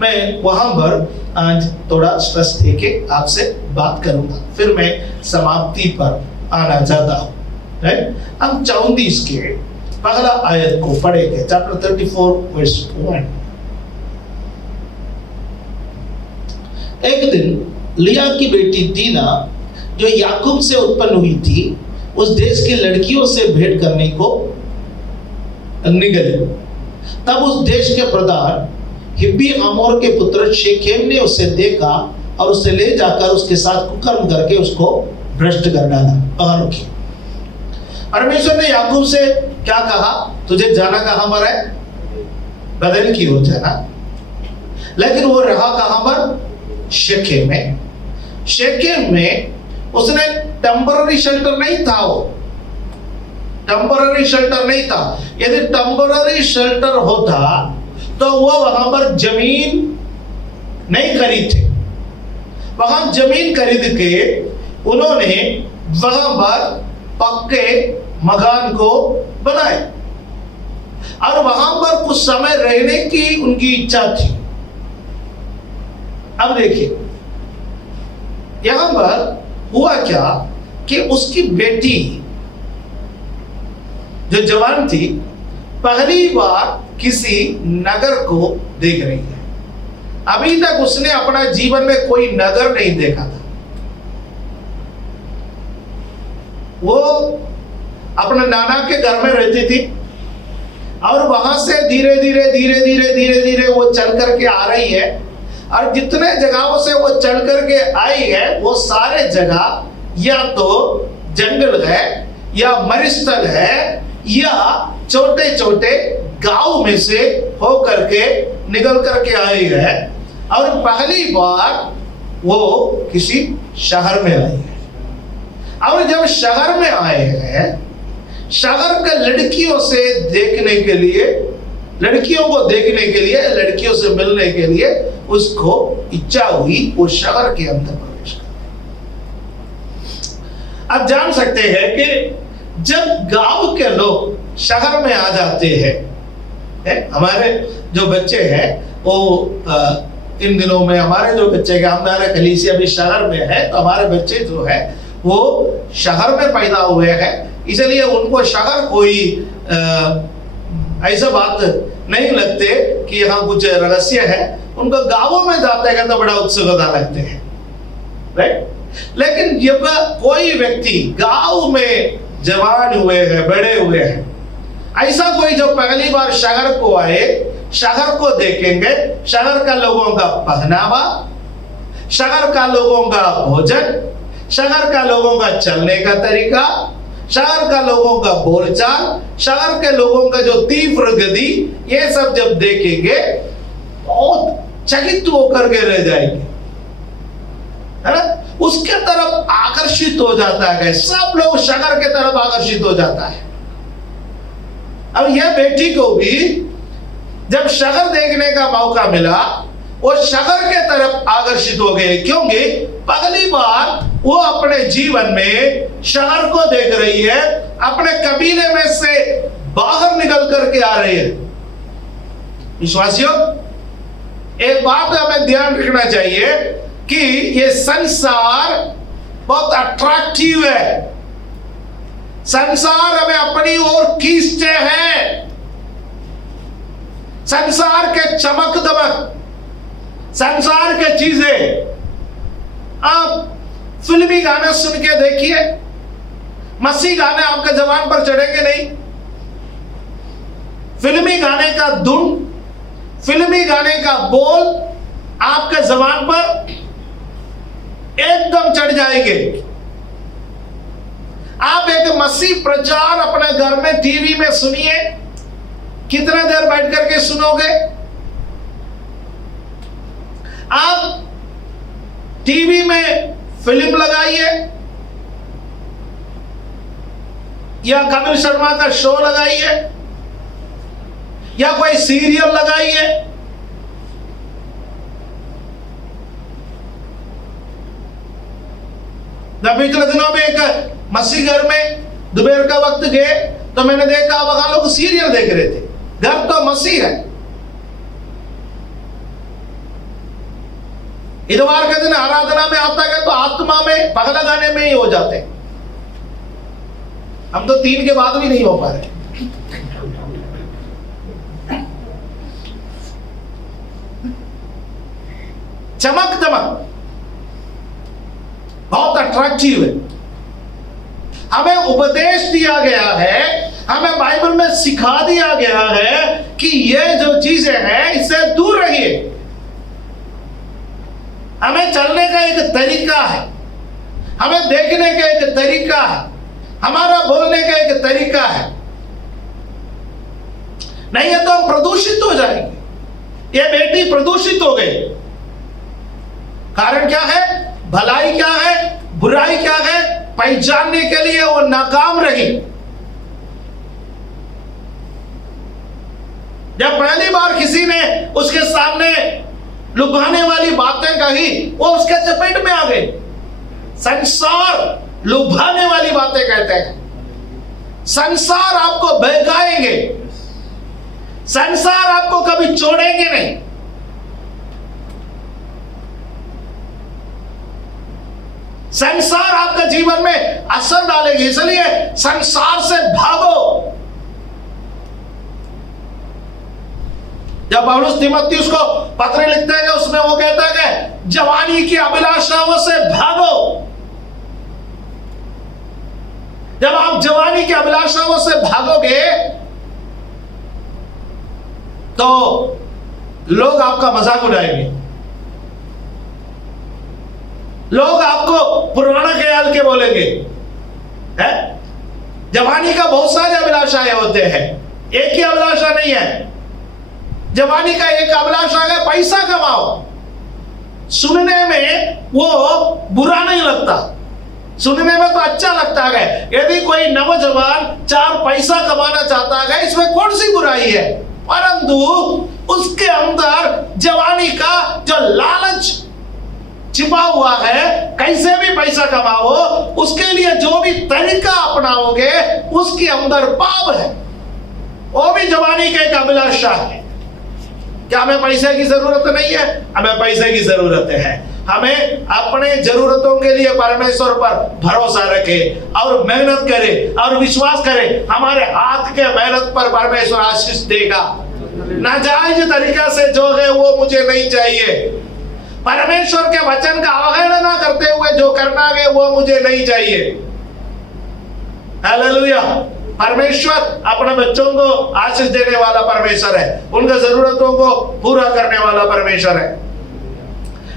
मैं वहां पर आज थोड़ा स्ट्रेस देके आपसे बात करूंगा, फिर मैं समाप्ति पर आना चाहता हूं। राइट, हम 34 के पहला आयत को पढ़ेंगे, चैप्टर 34 वर्स 1। एक दिन लिया की बेटी दीना जो याकूब से उत्पन्न हुई थी, उस देश की लड़कियों से भेंट करने को निकली। तब उस देश के प्रधान हिब्बी हमोर के पुत्र शेकेम ने उसे देखा और उसे ले जाकर उसके साथ कुकर्म करके उसको भ्रष्ट कर डाला। परमेश्वर ने याकूब से क्या कहा? तुझे जाना कहां पर है? बदल की ओर जाना। लेकिन वो रहा कहां पर? शेकेम में। शेकेम में उसने टेम्पररी शेल्टर नहीं था, वो टेम्पररी शेल्टर नहीं था। यदि टेम्पररी शेल्टर होता तो वो वहां पर जमीन नहीं खरीदते। वहां जमीन खरीद के उन्होंने वहां पर पक्के मकान को बनाए और वहां पर कुछ समय रहने की उनकी इच्छा थी। अब देखिए यहां पर हुआ क्या कि उसकी बेटी जो जवान थी, पहली बार किसी नगर को देख रही है। अभी तक उसने अपना जीवन में कोई नगर नहीं देखा था। वो अपने नाना के घर में रहती थी, और वहां से धीरे धीरे धीरे धीरे धीरे धीरे वो चल करके आ रही है, और जितने जगहों से वो चल करके आई है वो सारे जगह या तो जंगल है या मरुस्थल है या छोटे छोटे गांव में से हो करके निकल करके आई है, और पहली बार वो किसी शहर में आई है। और जब शहर में आए हैं, शहर के लड़कियों से देखने के लिए, लड़कियों को देखने के लिए, लड़कियों से मिलने के लिए उसको इच्छा हुई वो शहर के अंदर प्रवेश कर। आप जान सकते हैं कि जब गांव के लोग शहर में आ जाते हैं, हमारे जो बच्चे हैं वो इन दिनों में हमारे जो बच्चे हैं, हमारा कलीसिया भी शहर में है, तो हमारे बच्चे जो है वो शहर में पैदा हुए हैं, इसलिए उनको शहर कोई ऐसा बात नहीं लगते कि यहाँ कुछ रहस्य है। उनको गांवों में जाते हैं तो बड़ा उत्सुकता लगते हैं, राइट। लेकिन जब कोई व्यक्ति गांव में जवान हुए हैं, बड़े हुए हैं, ऐसा कोई जो पहली बार शहर को आए, शहर को देखेंगे, शहर का लोगों का पहनावा, शहर का लोगों का भोजन, शहर का लोगों का चलने का तरीका, शहर का लोगों का बोलचाल, शहर के लोगों का जो तीव्र गति, ये सब जब देखेंगे बहुत चकित होकर के रह जाएंगे, है ना। उसके तरफ आकर्षित हो जाता है, सब लोग शहर के तरफ आकर्षित हो जाता है। अब यह बेटी को भी जब शहर देखने का मौका मिला, वो शहर के तरफ आकर्षित हो गए, क्योंकि पहली बार वो अपने जीवन में शहर को देख रही है, अपने कबीले में से बाहर निकल करके आ रही है। विश्वासियों, एक बात हमें ध्यान रखना चाहिए कि ये संसार बहुत अट्रैक्टिव है। संसार हमें अपनी ओर खींचते हैं। संसार के चमक दमक, संसार के चीजें, आप फिल्मी गाने सुन के देखिए, मसीह गाने आपके जबान पर चढ़ेंगे नहीं। फिल्मी गाने का धुन, फिल्मी गाने का बोल आपके जबान पर एकदम चढ़ जाएंगे। आप एक मसीह प्रचार अपने घर में टीवी में सुनिए, कितना देर बैठ करके सुनोगे? आप टीवी में फिल्म लगाइए या कपिल शर्मा का शो लगाइए या कोई सीरियल लगाइए, जब पिछले दिनों में एक मसीह घर में दोपहर का वक्त गए तो मैंने देखा वहां लोग सीरियल देख रहे थे। घर तो मसीह है। इतवार के दिन आराधना में आता है तो आत्मा में पगला गाने में ही हो जाते हैं। हम तो 3 के बाद भी नहीं हो पा रहे। चमक दमक बहुत अट्रैक्टिव है। हमें उपदेश दिया गया है, हमें बाइबल में सिखा दिया गया है कि ये जो चीजें हैं इससे दूर रहिए। हमें चलने का एक तरीका है, हमें देखने का एक तरीका है, हमारा बोलने का एक तरीका है, नहीं है तो हम प्रदूषित हो जाएंगे। ये बेटी प्रदूषित हो गई। कारण क्या है? भलाई क्या है, बुराई क्या है, पहचानने के लिए वो नाकाम रही। जब पहली बार किसी ने उसके सामने लुभाने वाली बातें कही, वो उसके चपेट में आ गई। संसार लुभाने वाली बातें कहते हैं। संसार आपको बहकाएंगे, संसार आपको कभी छोड़ेंगे नहीं। संसार आपके जीवन में असर डालेगी, इसलिए संसार से भागो। जब पौलुस तीमुथियुस को पत्र लिखता है उसमें वो कहता है कि जवानी की अभिलाषाओं से भागो। जब आप जवानी की अभिलाषाओं से भागोगे तो लोग आपका मजाक उड़ाएंगे, लोग आपको पुराना ख्याल के बोलेंगे। है जवानी का बहुत सारे अभिलाषाएं होते हैं, एक ही अभिलाषा नहीं है। जवानी का एक अभिलाषा है पैसा कमाओ। सुनने में वो बुरा नहीं लगता, सुनने में तो अच्छा लगता है। यदि कोई नौजवान 4 पैसा कमाना चाहता है, इसमें कौन सी बुराई है? परंतु उसके अंदर जवानी का जो लालच छिपा हुआ है, कैसे भी पैसा कमाओ, उसके लिए जो भी तरीका अपनाओगे उसके अंदर पाप है। वो भी जवानी का एक अभिलाषा है। क्या हमें पैसे की जरूरत नहीं है? हमें पैसे की जरूरत है। हमें अपने जरूरतों के लिए परमेश्वर पर भरोसा रखें और मेहनत करें और विश्वास करें, हमारे हाथ के मेहनत पर परमेश्वर आशीष देगा। नाजायज तरीका से जो है वो मुझे नहीं चाहिए। परमेश्वर के वचन का अवहेलना करते हुए जो करना है वो मुझे नहीं चाहिए। हालेलुया। परमेश्वर अपने बच्चों को आशीष देने वाला परमेश्वर है, उनके जरूरतों को पूरा करने वाला परमेश्वर है।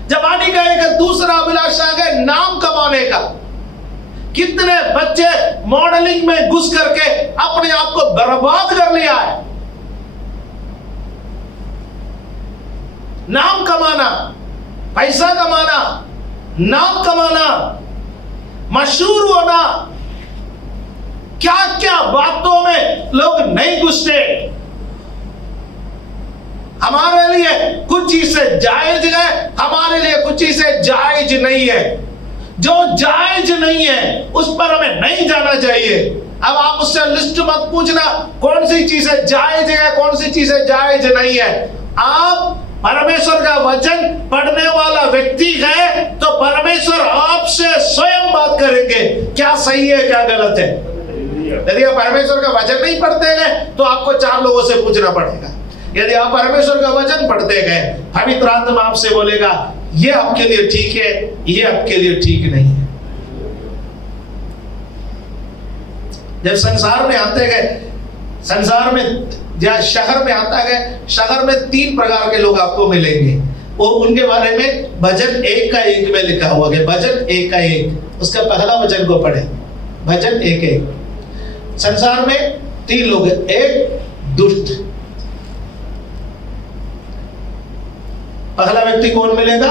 जवानी का एक दूसरा अभिलाषा है नाम कमाने का। कितने बच्चे मॉडलिंग में घुस करके अपने आप को बर्बाद कर लिया है। नाम कमाना, पैसा कमाना, नाम कमाना, मशहूर होना, क्या क्या बातों में लोग नहीं घुसते। हमारे लिए कुछ चीजें जायज है, हमारे लिए कुछ चीजें जायज नहीं है। जो जायज नहीं है उस पर हमें नहीं जाना चाहिए। अब आप उससे लिस्ट मत पूछना कौन सी चीजें जायज है, कौन सी चीजें जायज नहीं है। आप परमेश्वर का वचन पढ़ने वाला व्यक्ति है तो परमेश्वर आपसे स्वयं बात करेंगे, क्या सही है क्या गलत है। यदि आप परमेश्वर का वचन नहीं पढ़ते हैं तो आपको 4 लोगों से पूछना पड़ेगा। यदि आप परमेश्वर का वचन पढ़ते गए, पवित्र आत्मा आपसे बोलेगा ये आपके लिए ठीक है, ये आपके लिए ठीक नहीं है। जब संसार में आते गए, संसार में या शहर में आता है, शहर में 3 प्रकार के लोग आपको मिलेंगे। वो उनके बारे में भजन 1 का 1 में लिखा हुआ है। भजन 1 का 1 उसका पहला वचन को पढ़े। भजन 1:1 संसार में 3 लोग हैं। एक दुष्ट, पहला व्यक्ति कौन मिलेगा?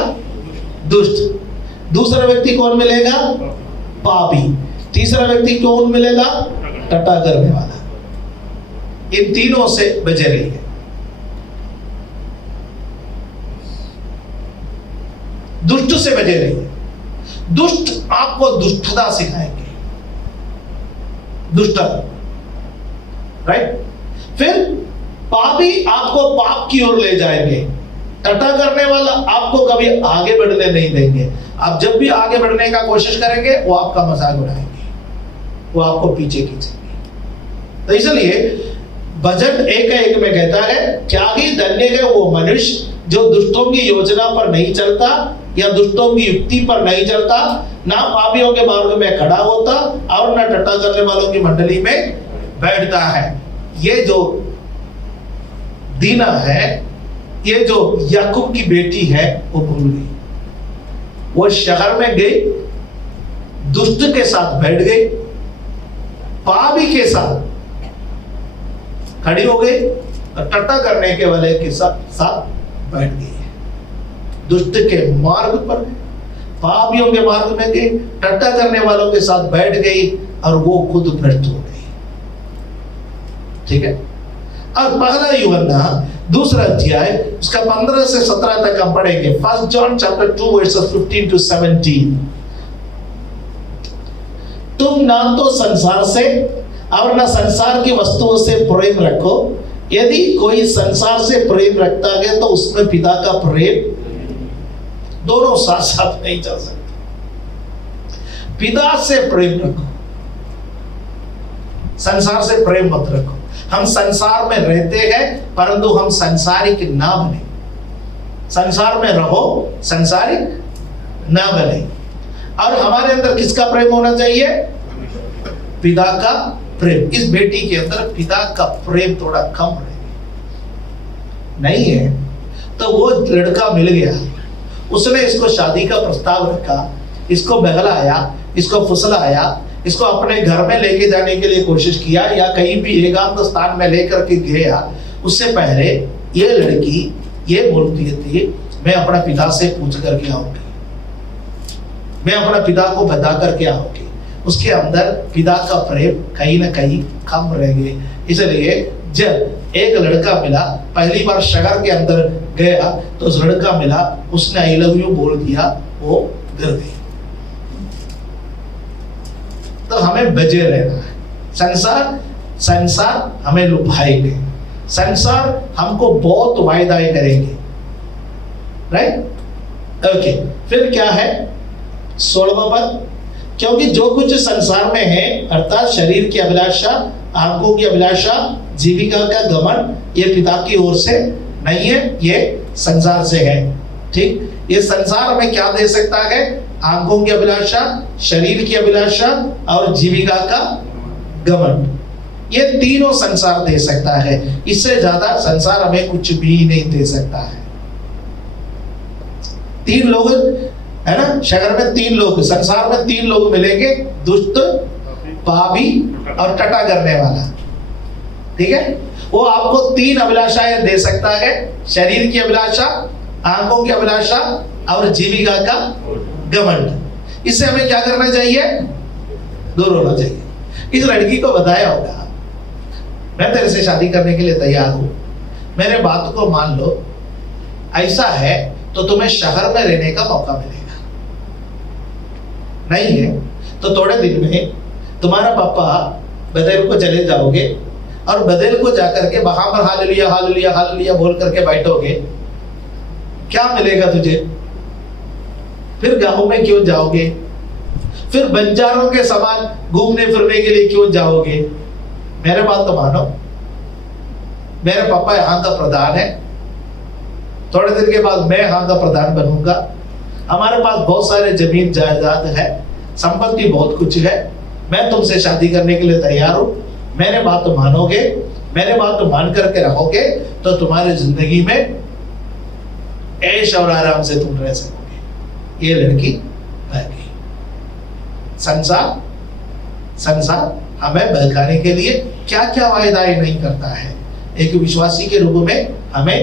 दुष्ट। दूसरा व्यक्ति कौन मिलेगा? पापी। तीसरा व्यक्ति कौन मिलेगा? टट्टा करने वाला। इन तीनों से बचे रहिए। दुष्ट से बचे रहिए। दुष्ट आपको दुष्टता सिखाएंगे, दुष्टता, राइट। फिर पापी आपको पाप की ओर ले जाएंगे। टट्टा करने वाला आपको कभी आगे बढ़ने नहीं देंगे। आप जब भी आगे बढ़ने का कोशिश करेंगे वो आपका मजाक उड़ाएंगे, वो आपको पीछे खींचेंगे। तो इसलिए भजन 1:1 में कहता है क्या ही धन्य है वो मनुष्य जो दुष्टों की योजना पर नहीं चलता या दुष्टों की युक्ति पर नहीं चलता, ना पापियों के मार्ग में खड़ा होता और ना टट्टा करने वालों की मंडली में बैठता है। ये जो दीना है, ये जो याकूब की बेटी है, वो भूल गई। वो शहर में गई, दुष्ट के साथ बैठ गई, पापी के साथ खड़ी हो गई और टट्टा करने के वाले के साथ बैठ गई। दुष्ट के मार्ग पर, पापियों के मार्ग में गई, टट्टा करने वालों के साथ बैठ गई और वो खुद भ्रष्ट हो गई। ठीक है। और पहला यूहन्ना 2 अध्याय उसका 15 से 17 तक हम पढ़ेंगे। 1 John chapter 2 verses 15 to 17। तुम ना तो संसार से और ना संसार की वस्तुओं से प्रेम रखो। यदि कोई संसार से प्रेम रखता है तो उसमें पिता का प्रेम, दोनों साथ साथ नहीं चल सकते। पिता से प्रेम रखो, संसार से प्रेम मत रखो। हम संसार में रहते हैं परंतु हम संसारिक ना बने। संसार में रहो, संसारिक ना बने। और हमारे अंदर किसका प्रेम होना चाहिए? पिता का प्रेम। इस बेटी के अंदर पिता का प्रेम थोड़ा कम है। नहीं है, तो वो लड़का मिल गया, उसने इसको शादी का प्रस्ताव रखा, इसको बहलाया, इसको फुसलाया, इसको अपने घर में लेके जाने के लिए कोशिश किया या कहीं भी एकांत स्थान में लेकर के गया, उससे पहले ये लड़की ये बोलती थी मैं अपना पिता से पूछ करके आऊंगी, मैं अपना पिता को बता करके आऊंगी। उसके अंदर पिता का प्रेम कहीं ना कहीं कम रह गए। इसलिए जब एक लड़का मिला, पहली बार शहर के अंदर गया तो उस लड़का मिला, उसने आई लव यू बोल दिया, वो गिर गई। तो हमें बजे रहना है। संसार हमें लुभाएंगे, संसार हमको बहुत वायदाएं करेंगे, राइट। ओके, फिर क्या है 16वां पद, क्योंकि जो कुछ संसार में है अर्थात शरीर की अभिलाषा, आंखों की अभिलाषा, जीविका का घमंड, ये पिता की ओर से नहीं है, ये संसार से है। ठीक, ये संसार हमें क्या दे सकता है? आंखों की अभिलाषा, शरीर की अभिलाषा और जीविका का घमंड, ये तीनों संसार दे सकता है। इससे ज्यादा संसार हमें कुछ भी नहीं दे सकता है। 3 लोग है ना, शहर में 3 लोग, संसार में 3 लोग मिलेंगे, दुष्ट, पापी और टटा करने वाला। ठीक है, वो आपको 3 अभिलाषाएं दे सकता है, शरीर की अभिलाषा, आंखों की अभिलाषा और जीविका का घमंड। इससे हमें क्या करना चाहिए? दूर होना चाहिए। इस लड़की को बताया होगा मैं तेरे से शादी करने के लिए तैयार हूं, मेरे बात को मान लो, ऐसा है तो तुम्हें शहर में रहने का मौका मिलेगा, नहीं है तो थोड़े दिन में तुम्हारा पापा बदेल को चले जाओगे और बदेल को जाकर के वहां पर हालेलुया हालेलुया हालेलुया बोल करके बैठोगे। क्या मिलेगा तुझे? फिर गांव में क्यों जाओगे? फिर बंजारों के समान घूमने फिरने के लिए क्यों जाओगे? मेरे बात तो मानो, मेरे पापा यहाँ का प्रधान है, थोड़े दिन के बाद मैं यहाँ का प्रधान बनूंगा, हमारे पास बहुत सारे जमीन जायदाद है, संपत्ति बहुत कुछ है, मैं तुमसे शादी करने के लिए तैयार हूं, मेरे बात तो मानोगे, मेरे बात तो मान करके रहोगे तो तुम्हारी जिंदगी में ऐश और आराम से तुम रह सकोगे। ये लड़की बह गई। संसार हमें बहकाने के लिए क्या क्या वायदाएं नहीं करता है। एक विश्वासी के रूप में हमें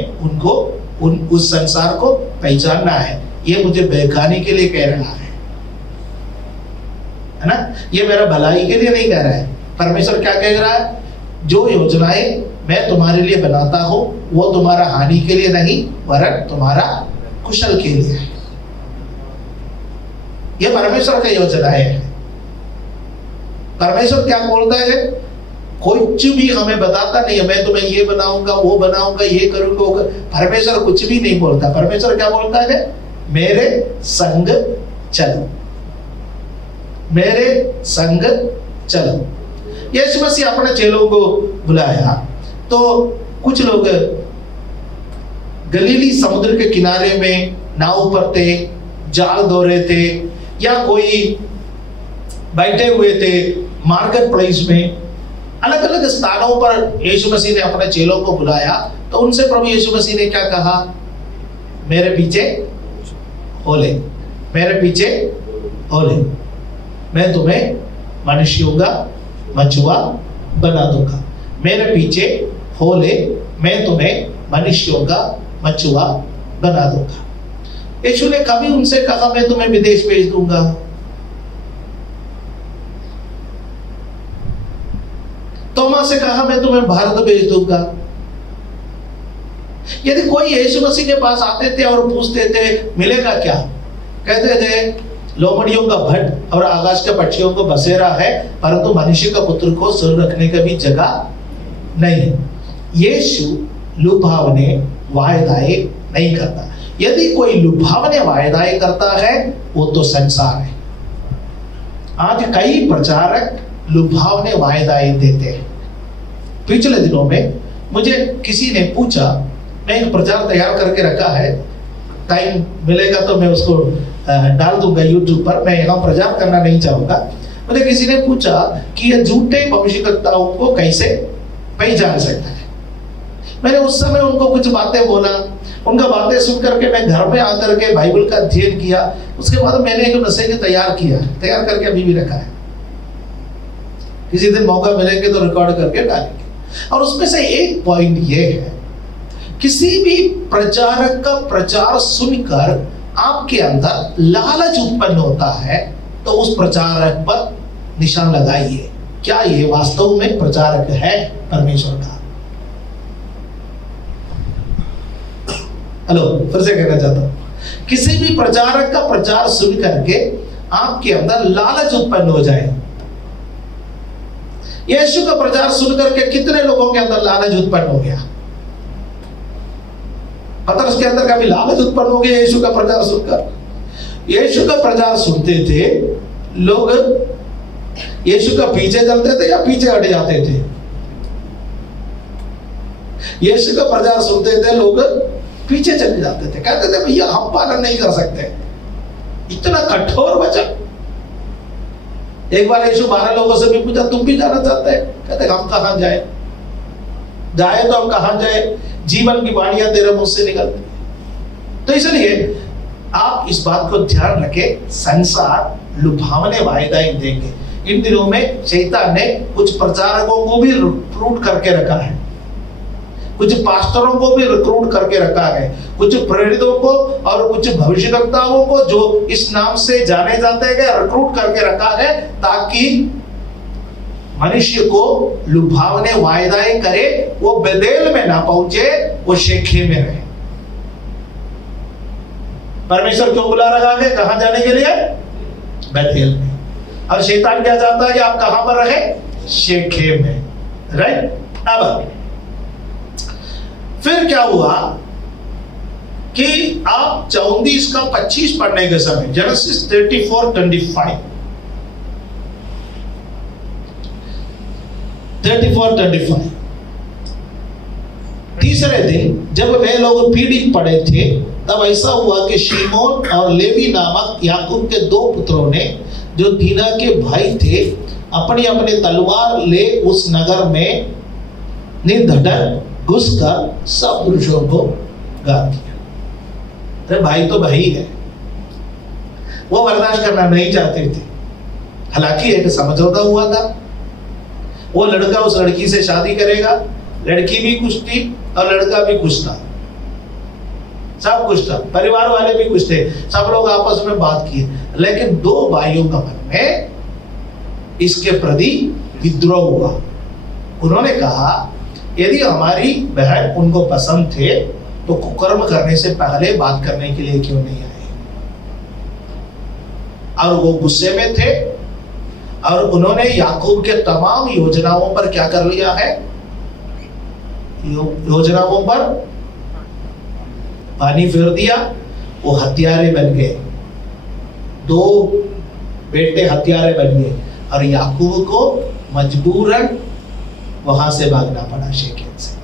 उस संसार को पहचानना है। ये मुझे बहकाने के लिए कह रहा है ना, ये मेरा भलाई के लिए नहीं कह रहा है। परमेश्वर क्या कह रहा है? जो योजनाएं मैं तुम्हारे लिए बनाता हूं वो तुम्हारा हानि के लिए नहीं वरन तुम्हारा कुशल के लिए है। ये परमेश्वर का योजना है। परमेश्वर क्या बोलता है? कुछ भी हमें बताता नहीं है मैं तुम्हें ये बनाऊंगा, वो बनाऊंगा, ये करूंगा, वो परमेश्वर कुछ भी नहीं बोलता। परमेश्वर क्या बोलता है? मेरे संग चलो, मेरे संग चलो। यीशु मसीह अपने चेलों को बुलाया तो कुछ लोग गलीली समुद्र के किनारे में नाव पर थे, जाल धो रहे थे, या कोई बैठे हुए थे मार्केट प्लेस में। अलग अलग स्थानों पर यीशु मसीह ने अपने चेलों को बुलाया तो उनसे प्रभु यीशु मसीह ने क्या कहा? मेरे पीछे हो ले, मेरे पीछे हो ले, मैं तुम्हें मनुष्यों का मछुआ बना दूंगा। मेरे पीछे हो ले, मैं तुम्हें मनुष्यों का मछुआ बना दूंगा। यीशु ने कभी उनसे कहा मैं तुम्हें विदेश भेज दूंगा? तोमा से कहा मैं तुम्हें भारत भेज दूंगा? यदि कोई यीशु मसीह के पास आते थे और पूछते थे मिलेगा क्या, कहते थे लोमड़ियों का भट्ट और आकाश के पक्षियों को बसेरा है परंतु मनुष्य का पुत्र को सिर रखने का भी जगह नहीं। यीशु लुभावने वायदाएं नहीं करता। यदि कोई लुभावने वायदाएं करता है वो तो संसार है। आज कई प्रचारक लुभावने वायदाएं देते हैं। पिछले दिनों में मुझे किसी ने पूछा, मैं एक प्रचार तैयार करके रखा है, टाइम मिलेगा तो मैं उसको डाल दूंगा यूट्यूब पर, मैं यहाँ प्रचार करना नहीं चाहूंगा। मुझे किसी ने पूछा कि ये झूठे भविष्यवक्ताओं को कैसे पहचान सकता है। मैंने उस समय उनको कुछ बातें बोला, उनका बातें सुन करके मैं घर में आकर के बाइबल का अध्ययन किया। उसके बाद मैंने एक मैसेज तैयार करके अभी भी रखा है। किसी दिन मौका मिलेंगे तो रिकॉर्ड करके डालेंगे। और उसमें से एक पॉइंट ये है, किसी भी प्रचारक का प्रचार सुनकर आपके अंदर लालच उत्पन्न होता है तो उस प्रचारक पर निशान लगाइए, क्या ये वास्तव में प्रचारक है परमेश्वर का? हेलो, फिर से कहना चाहता हूं, किसी भी प्रचारक का प्रचार सुन करके आपके अंदर लालच उत्पन्न हो जाए। यीशु का प्रचार सुन करके कितने लोगों के अंदर लालच उत्पन्न हो गया? पतरस के अंदर कभी लालच उत्पन्न हो गया यीशु का प्रचार सुनकर? यीशु का प्रचार सुनते थे लोग, यीशु का पीछे चलते थे या पीछे हट जाते थे? यीशु का प्रचार सुनते थे लोग, पीछे चले जाते थे, कहते थे भैया हम पालन नहीं कर सकते, इतना कठोर वचन। एक बार यीशु 12 लोगों से भी पूछा, तुम भी जाना चाहते हैं? कहते हम कहां जाए तो हम कहां जाए, जीवन की वाणियां तेरे मुंह से निकलती। तो इसलिए आप इस बात को ध्यान रखें, संसार लुभावने वायदाएं देंगे। इन दिनों में शैतान ने कुछ प्रचारकों को भी रिक्रूट करके रखा है, कुछ पास्टरों को भी रिक्रूट करके रखा है, कुछ प्रेरितों को और कुछ भविष्यवक्ताओं को जो इस नाम से जाने जाते हैं रिक्रूट करके रखा है, ताकि मनुष्य को लुभावने वायदाएं करे, वो बेदेल में ना पहुंचे, वो शेखे में रहे। परमेश्वर क्यों बुला रखा है कहां जाने के लिए? बेदेल में। और शैतान क्या चाहता है कि आप कहां पर रहे? शेखे में, राइट। अब फिर क्या हुआ कि आप 34 का 25 पढ़ने के समय, जेनेसिस 34:25, तीसरे दिन जब वे लोग पीड़ित पड़े थे, तब ऐसा हुआ कि शिमोन और लेवी नामक याकूब के 2 पुत्रों ने, जो दीना के भाई थे, अपनी अपनी तलवार ले उस नगर में निर्धड़क घुसकर सब पुरुषों को घात किया। तो भाई तो भाई है, वो बर्दाश्त करना नहीं चाहते थे। हालांकि एक समझौता हुआ था, वो लड़का उस लड़की से शादी करेगा, लड़की भी खुश थी और लड़का भी खुश था, सब कुछ था, परिवार वाले भी खुश थे, सब लोग आपस में बात किए। लेकिन 2 भाइयों का मन में इसके प्रति विद्रोह हुआ। उन्होंने कहा, यदि हमारी बहन उनको पसंद थे तो कुकर्म करने से पहले बात करने के लिए क्यों नहीं आए? और वो गुस्से में थे और उन्होंने याकूब के तमाम योजनाओं पर क्या कर लिया है? योजनाओं पर पानी फेर दिया। वो हत्यारे बन गए, 2 बेटे हत्यारे बन गए और याकूब को मजबूरन वहां से भागना पड़ा शेकेम से।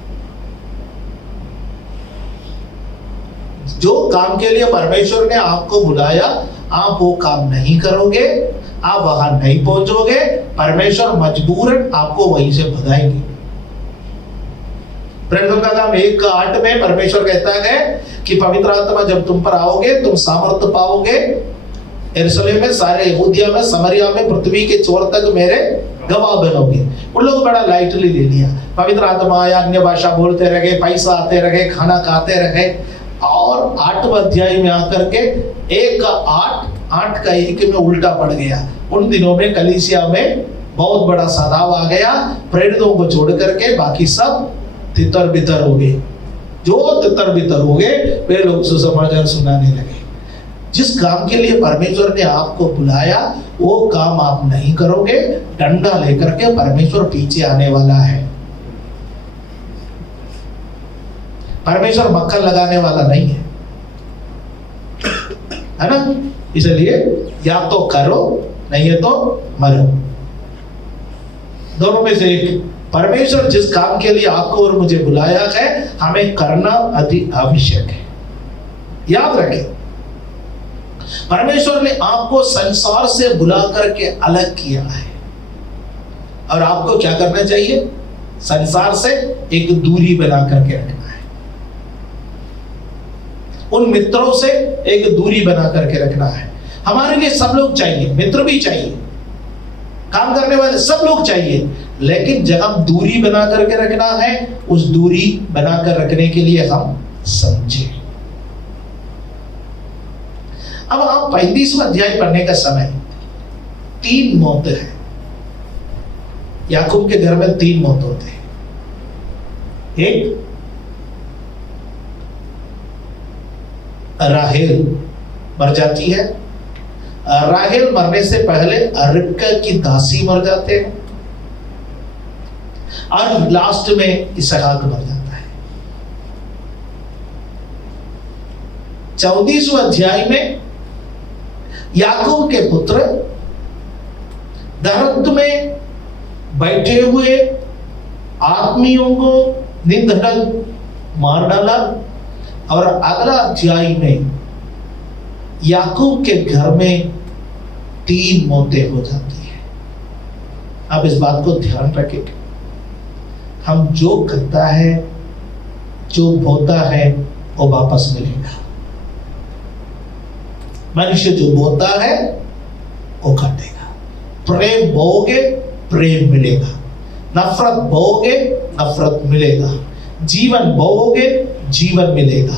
जो काम के लिए परमेश्वर ने आपको बुलाया, आप वो काम नहीं करोगे, आप वहां नहीं पहुंचोगे, परमेश्वर मजबूरन आपको वहीं से भगाएंगे। प्रेरितों का काम 1:8 में परमेश्वर कहता है कि पवित्र आत्मा जब तुम पर आओगे, तुम सामर्थ्य पाओगे, यरूशलेम में, सारे यहूदिया में, समरिया में, पृथ्वी के छोर तक मेरे गवाह बनोगे। उन लोग बड़ा लाइटली ले लिया। पवित्र आत्मा आया, अन्य भाषा बोलते रहे, पैसा आते रहे, खाना खाते रहे, और 8वें अध्याय में आकर के 1:8 का 1 में उल्टा पड़ गया। उन दिनों में कलीसिया में बहुत बड़ा सदाव आ गया, प्रेरितों को छोड़ करके बाकी सब तितर बितर हो गए। जो तितर बितर हो गए वे लोग सुसमाचार सुनाने लगे। जिस काम के लिए परमेश्वर ने आपको बुलाया वो काम आप नहीं करोगे, डंडा लेकर के परमेश्वर पीछे आने वाला है। परमेश्वर मक्खन लगाने वाला नहीं है ना? इसलिए या तो करो, नहीं है तो मरो, दोनों में से एक। परमेश्वर जिस काम के लिए आपको और मुझे बुलाया है, हमें करना अति आवश्यक है। याद रखें, परमेश्वर ने आपको संसार से बुला करके अलग किया है, और आपको क्या करना चाहिए? संसार से एक दूरी बना करके रखना है, उन मित्रों से एक दूरी बना करके रखना है। हमारे लिए सब लोग चाहिए, मित्र भी चाहिए, काम करने वाले सब लोग चाहिए, लेकिन जब हम दूरी बना करके रखना है, उस दूरी बना कर रखने के लिए हम समझे। अब आप 35वां अध्याय पढ़ने का समय, 3 मौत है। याकूब के घर में 3 मौत होते हैं। एक, राहेल मर जाती है। राहेल मरने से पहले रिबका की दासी मर जाते हैं, और लास्ट में इसहाक मर जाता है। 34वें अध्याय में याकूब के पुत्र दरख्त में बैठे हुए आदमियों को निंदक मार डाला, और अगला अध्याय में याकूब के घर में 3 मौतें हो जाती है। अब इस बात को ध्यान रखें, हम जो करता है, जो बोता है, वो वापस मिलेगा। मनुष्य जो बोता है वो काटेगा। प्रेम बोओगे, प्रेम मिलेगा। नफरत बोओगे, नफरत मिलेगा। जीवन बोओगे, जीवन मिलेगा।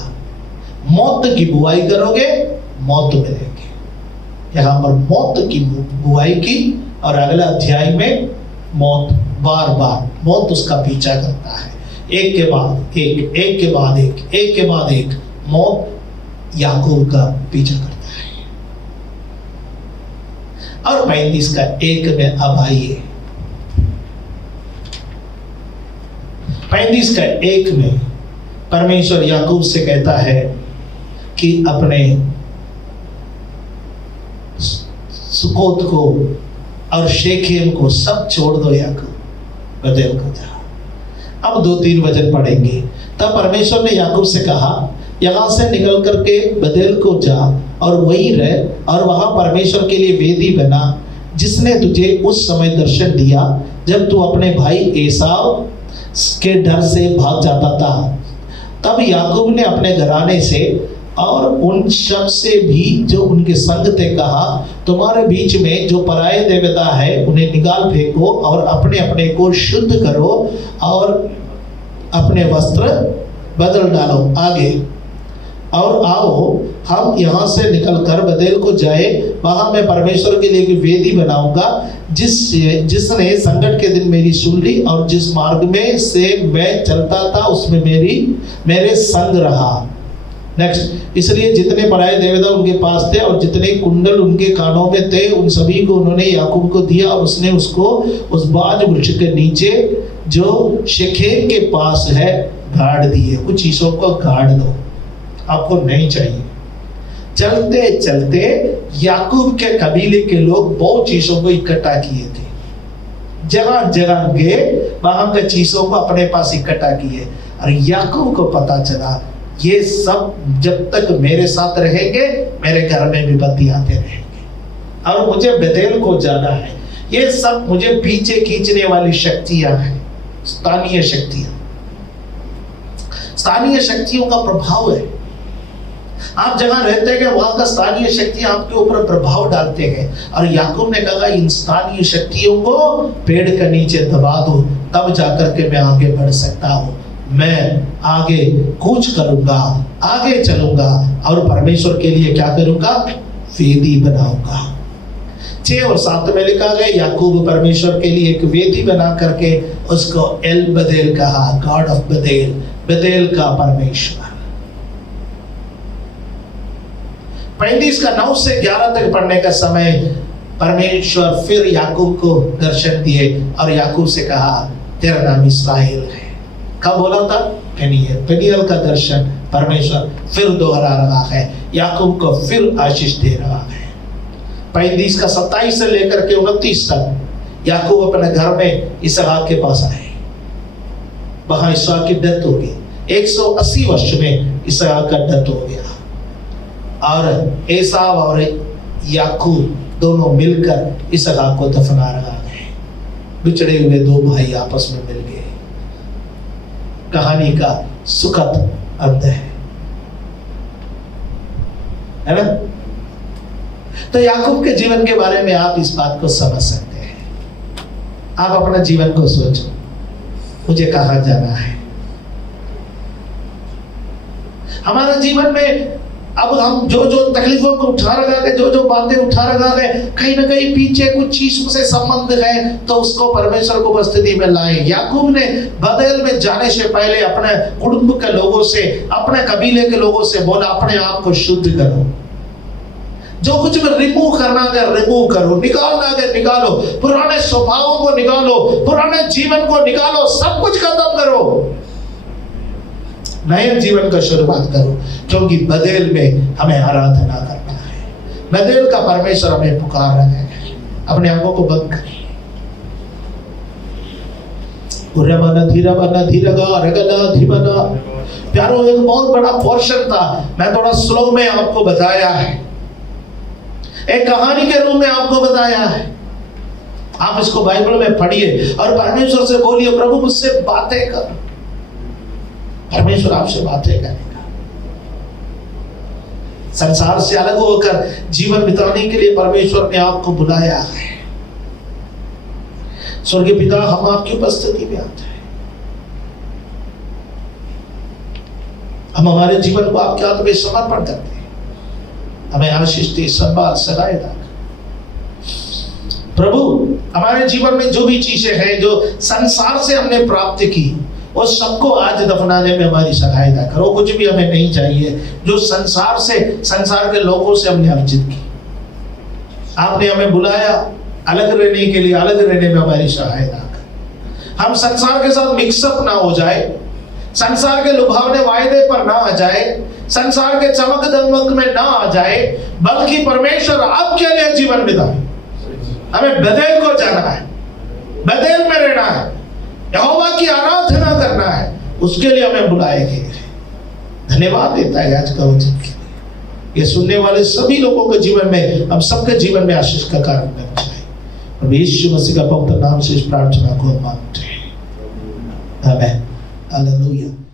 मौत की बुआई करोगे, मौत मिलेगी। यहां पर मौत की बुआई की, और अगला अध्याय में मौत, बार बार मौत उसका पीछा करता है। एक के बाद एक, एक के बाद एक, एक के बाद एक मौत याकूब का पीछा करता है। और 35 का 1 में अब आइए, 35 का 1 में परमेश्वर याकूब से कहता है कि अपने सुकोत को और शेखेम को सब छोड़ दो, याकूब बतेल को जा। अब 2-3 वचन पढ़ेंगे। तब परमेश्वर ने याकूब से कहा, यहां से निकल करके बतेल को जा और वहीं रह, और वहां परमेश्वर के लिए वेदी बना, जिसने तुझे उस समय दर्शन दिया जब तू अपने भाई एसाव के डर से भाग जाता था। तब याकूब ने अपने घराने से और उन सब से भी जो उनके संग थे कहा, तुम्हारे बीच में जो पराये देवता है उन्हें निकाल फेंको, और अपने अपने को शुद्ध करो, और अपने वस्त्र बदल डालो। आगे, और आओ हम यहाँ से निकलकर बतेल को जाए, वहां मैं परमेश्वर के लिए एक वेदी बनाऊंगा, जिसने संकट के दिन मेरी सुन ली, और जिस मार्ग में से मैं चलता था उसमें मेरे संग रहा। नेक्स्ट, इसलिए जितने पराये देवता उनके पास थे और जितने कुंडल उनके कानों में थे, उन सभी को उन्होंने याकूब को दिया, और उसने उसको उस बाज वृक्ष के नीचे जो शेखेम के पास है गाड़ दिए। कुछ चीजों को गाड़ दो, आपको नहीं चाहिए। चलते चलते याकूब के कबीले के लोग बहुत चीजों को इकट्ठा किए थे, जगह जगह गए, वहां के चीजों को अपने पास इकट्ठा किए, और याकूब को पता चला ये सब जब तक मेरे साथ रहेंगे, मेरे घर में विपत्ति आते रहेंगे, और मुझे बेतेल को जाना है। ये सब मुझे पीछे खींचने वाली शक्तियां हैं, स्थानीय शक्तियां, स्थानीय शक्तियों का प्रभाव है। आप जहां रहते हैं वहां का स्थानीय शक्तियां आपके ऊपर प्रभाव डालते हैं, और याकूब ने कहा इन स्थानीय शक्तियों को पेड़ के नीचे दबा दो, तब जाकर के मैं आगे बढ़ सकता हूं। मैं आगे कूच करूंगा, आगे चलूंगा, और परमेश्वर के लिए क्या करूंगा? वेदी बनाऊंगा। 6 और 7 में लिखा गया, याकूब परमेश्वर के लिए एक वेदी बना करके उसको एल बतेल कहा, गॉड ऑफ बतेल, बतेल का परमेश्वर। 35 का 9 से 11 तक पढ़ने का समय, परमेश्वर फिर याकूब को दर्शन दिए, और याकूब से कहा तेरा नाम इस्राएल है। कब बोला था? पेनियल का दर्शन परमेश्वर फिर दोहरा रहा है, याकूब को फिर आशीष दे रहा है। 35 का 27 से लेकर के 29 तक याकूब अपने घर में इसहाक के पास आए। वहां इसहाक की डेथ हो गई, 180 वर्ष में इसहाक का डेथ हो गया, और एसाव और याकूब दोनों मिलकर इसहाक को दफना रहा है। बिछड़े हुए 2 भाई आपस में मिल गए। कहानी का सुखद अंत है ना? तो याकूब के जीवन के बारे में आप इस बात को समझ सकते हैं। आप अपना जीवन को सोचो, मुझे कहां जाना है? हमारा जीवन में अब हम जो जो तकलीफों को उठा रखा है, जो जो बातें उठा रखा है, कहीं ना कहीं पीछे कुछ चीजों से संबंध है, तो उसको परमेश्वर को उपस्थिति में लाए। याकूब ने बदेल में जाने से पहले अपने कुटुंब के लोगों से, अपने कबीले के लोगों से बोला, अपने आप को शुद्ध करो, जो कुछ भी रिमूव करना है रिमूव करो, निकालना है निकालो, पुराने स्वभावों को निकालो, पुराने जीवन को निकालो, सब कुछ खत्म करो, नए जीवन का शुरुआत करो, क्योंकि बदेल में हमें आराधना करना है। बदेल का परमेश्वर हमें पुकार रहा है। अपने आंखों को बंद करें। प्यारो, एक बहुत बड़ा पोर्शन था, मैं थोड़ा स्लो में आपको बताया है, एक कहानी के रूप में आपको बताया है। आप इसको बाइबल में पढ़िए और परमेश्वर से बोलिए, प्रभु मुझसे बातें कर। परमेश्वर आपसे बातें करेगा। संसार से अलग होकर जीवन बिताने के लिए परमेश्वर ने आपको बुलाया है। स्वर्गीय पिता, हम आपकी उपस्थिति में आते हैं, हम हमारे जीवन को आपके हाथ में समर्पण करते हैं। हमें आशीष दे, संभाल, सहायता। प्रभु, हमारे जीवन में जो भी चीजें हैं जो संसार से हमने प्राप्त की, वो सबको आज दफनाने में हमारी सहायता करो। कुछ भी हमें नहीं चाहिए जो संसार से, संसार के लोगों से हमने अर्जित की। आपने हमें बुलाया अलग रहने के लिए, अलग रहने में हमारी सहायता कर। हम संसार के साथ मिक्सअप ना हो जाए, संसार के लुभावने वायदे पर ना आ जाए, संसार के चमक दमक में ना आ जाए, बल्कि परमेश्वर आपके लिए जीवन बिताए। हमें बदेल को जाना है, बदेल में रहना है, यहोवा की आराधना करना है, उसके लिए हमें बुलाए गए। धन्यवाद देता है आज का वचन के लिए। ये सुनने वाले सभी लोगों के जीवन में, हम सबके जीवन में आशीष का कारण बन जाए। और यीशु मसीह का पवित्र नाम से इस प्रार्थना को मांगते हैं। आमीन। हालेलुया।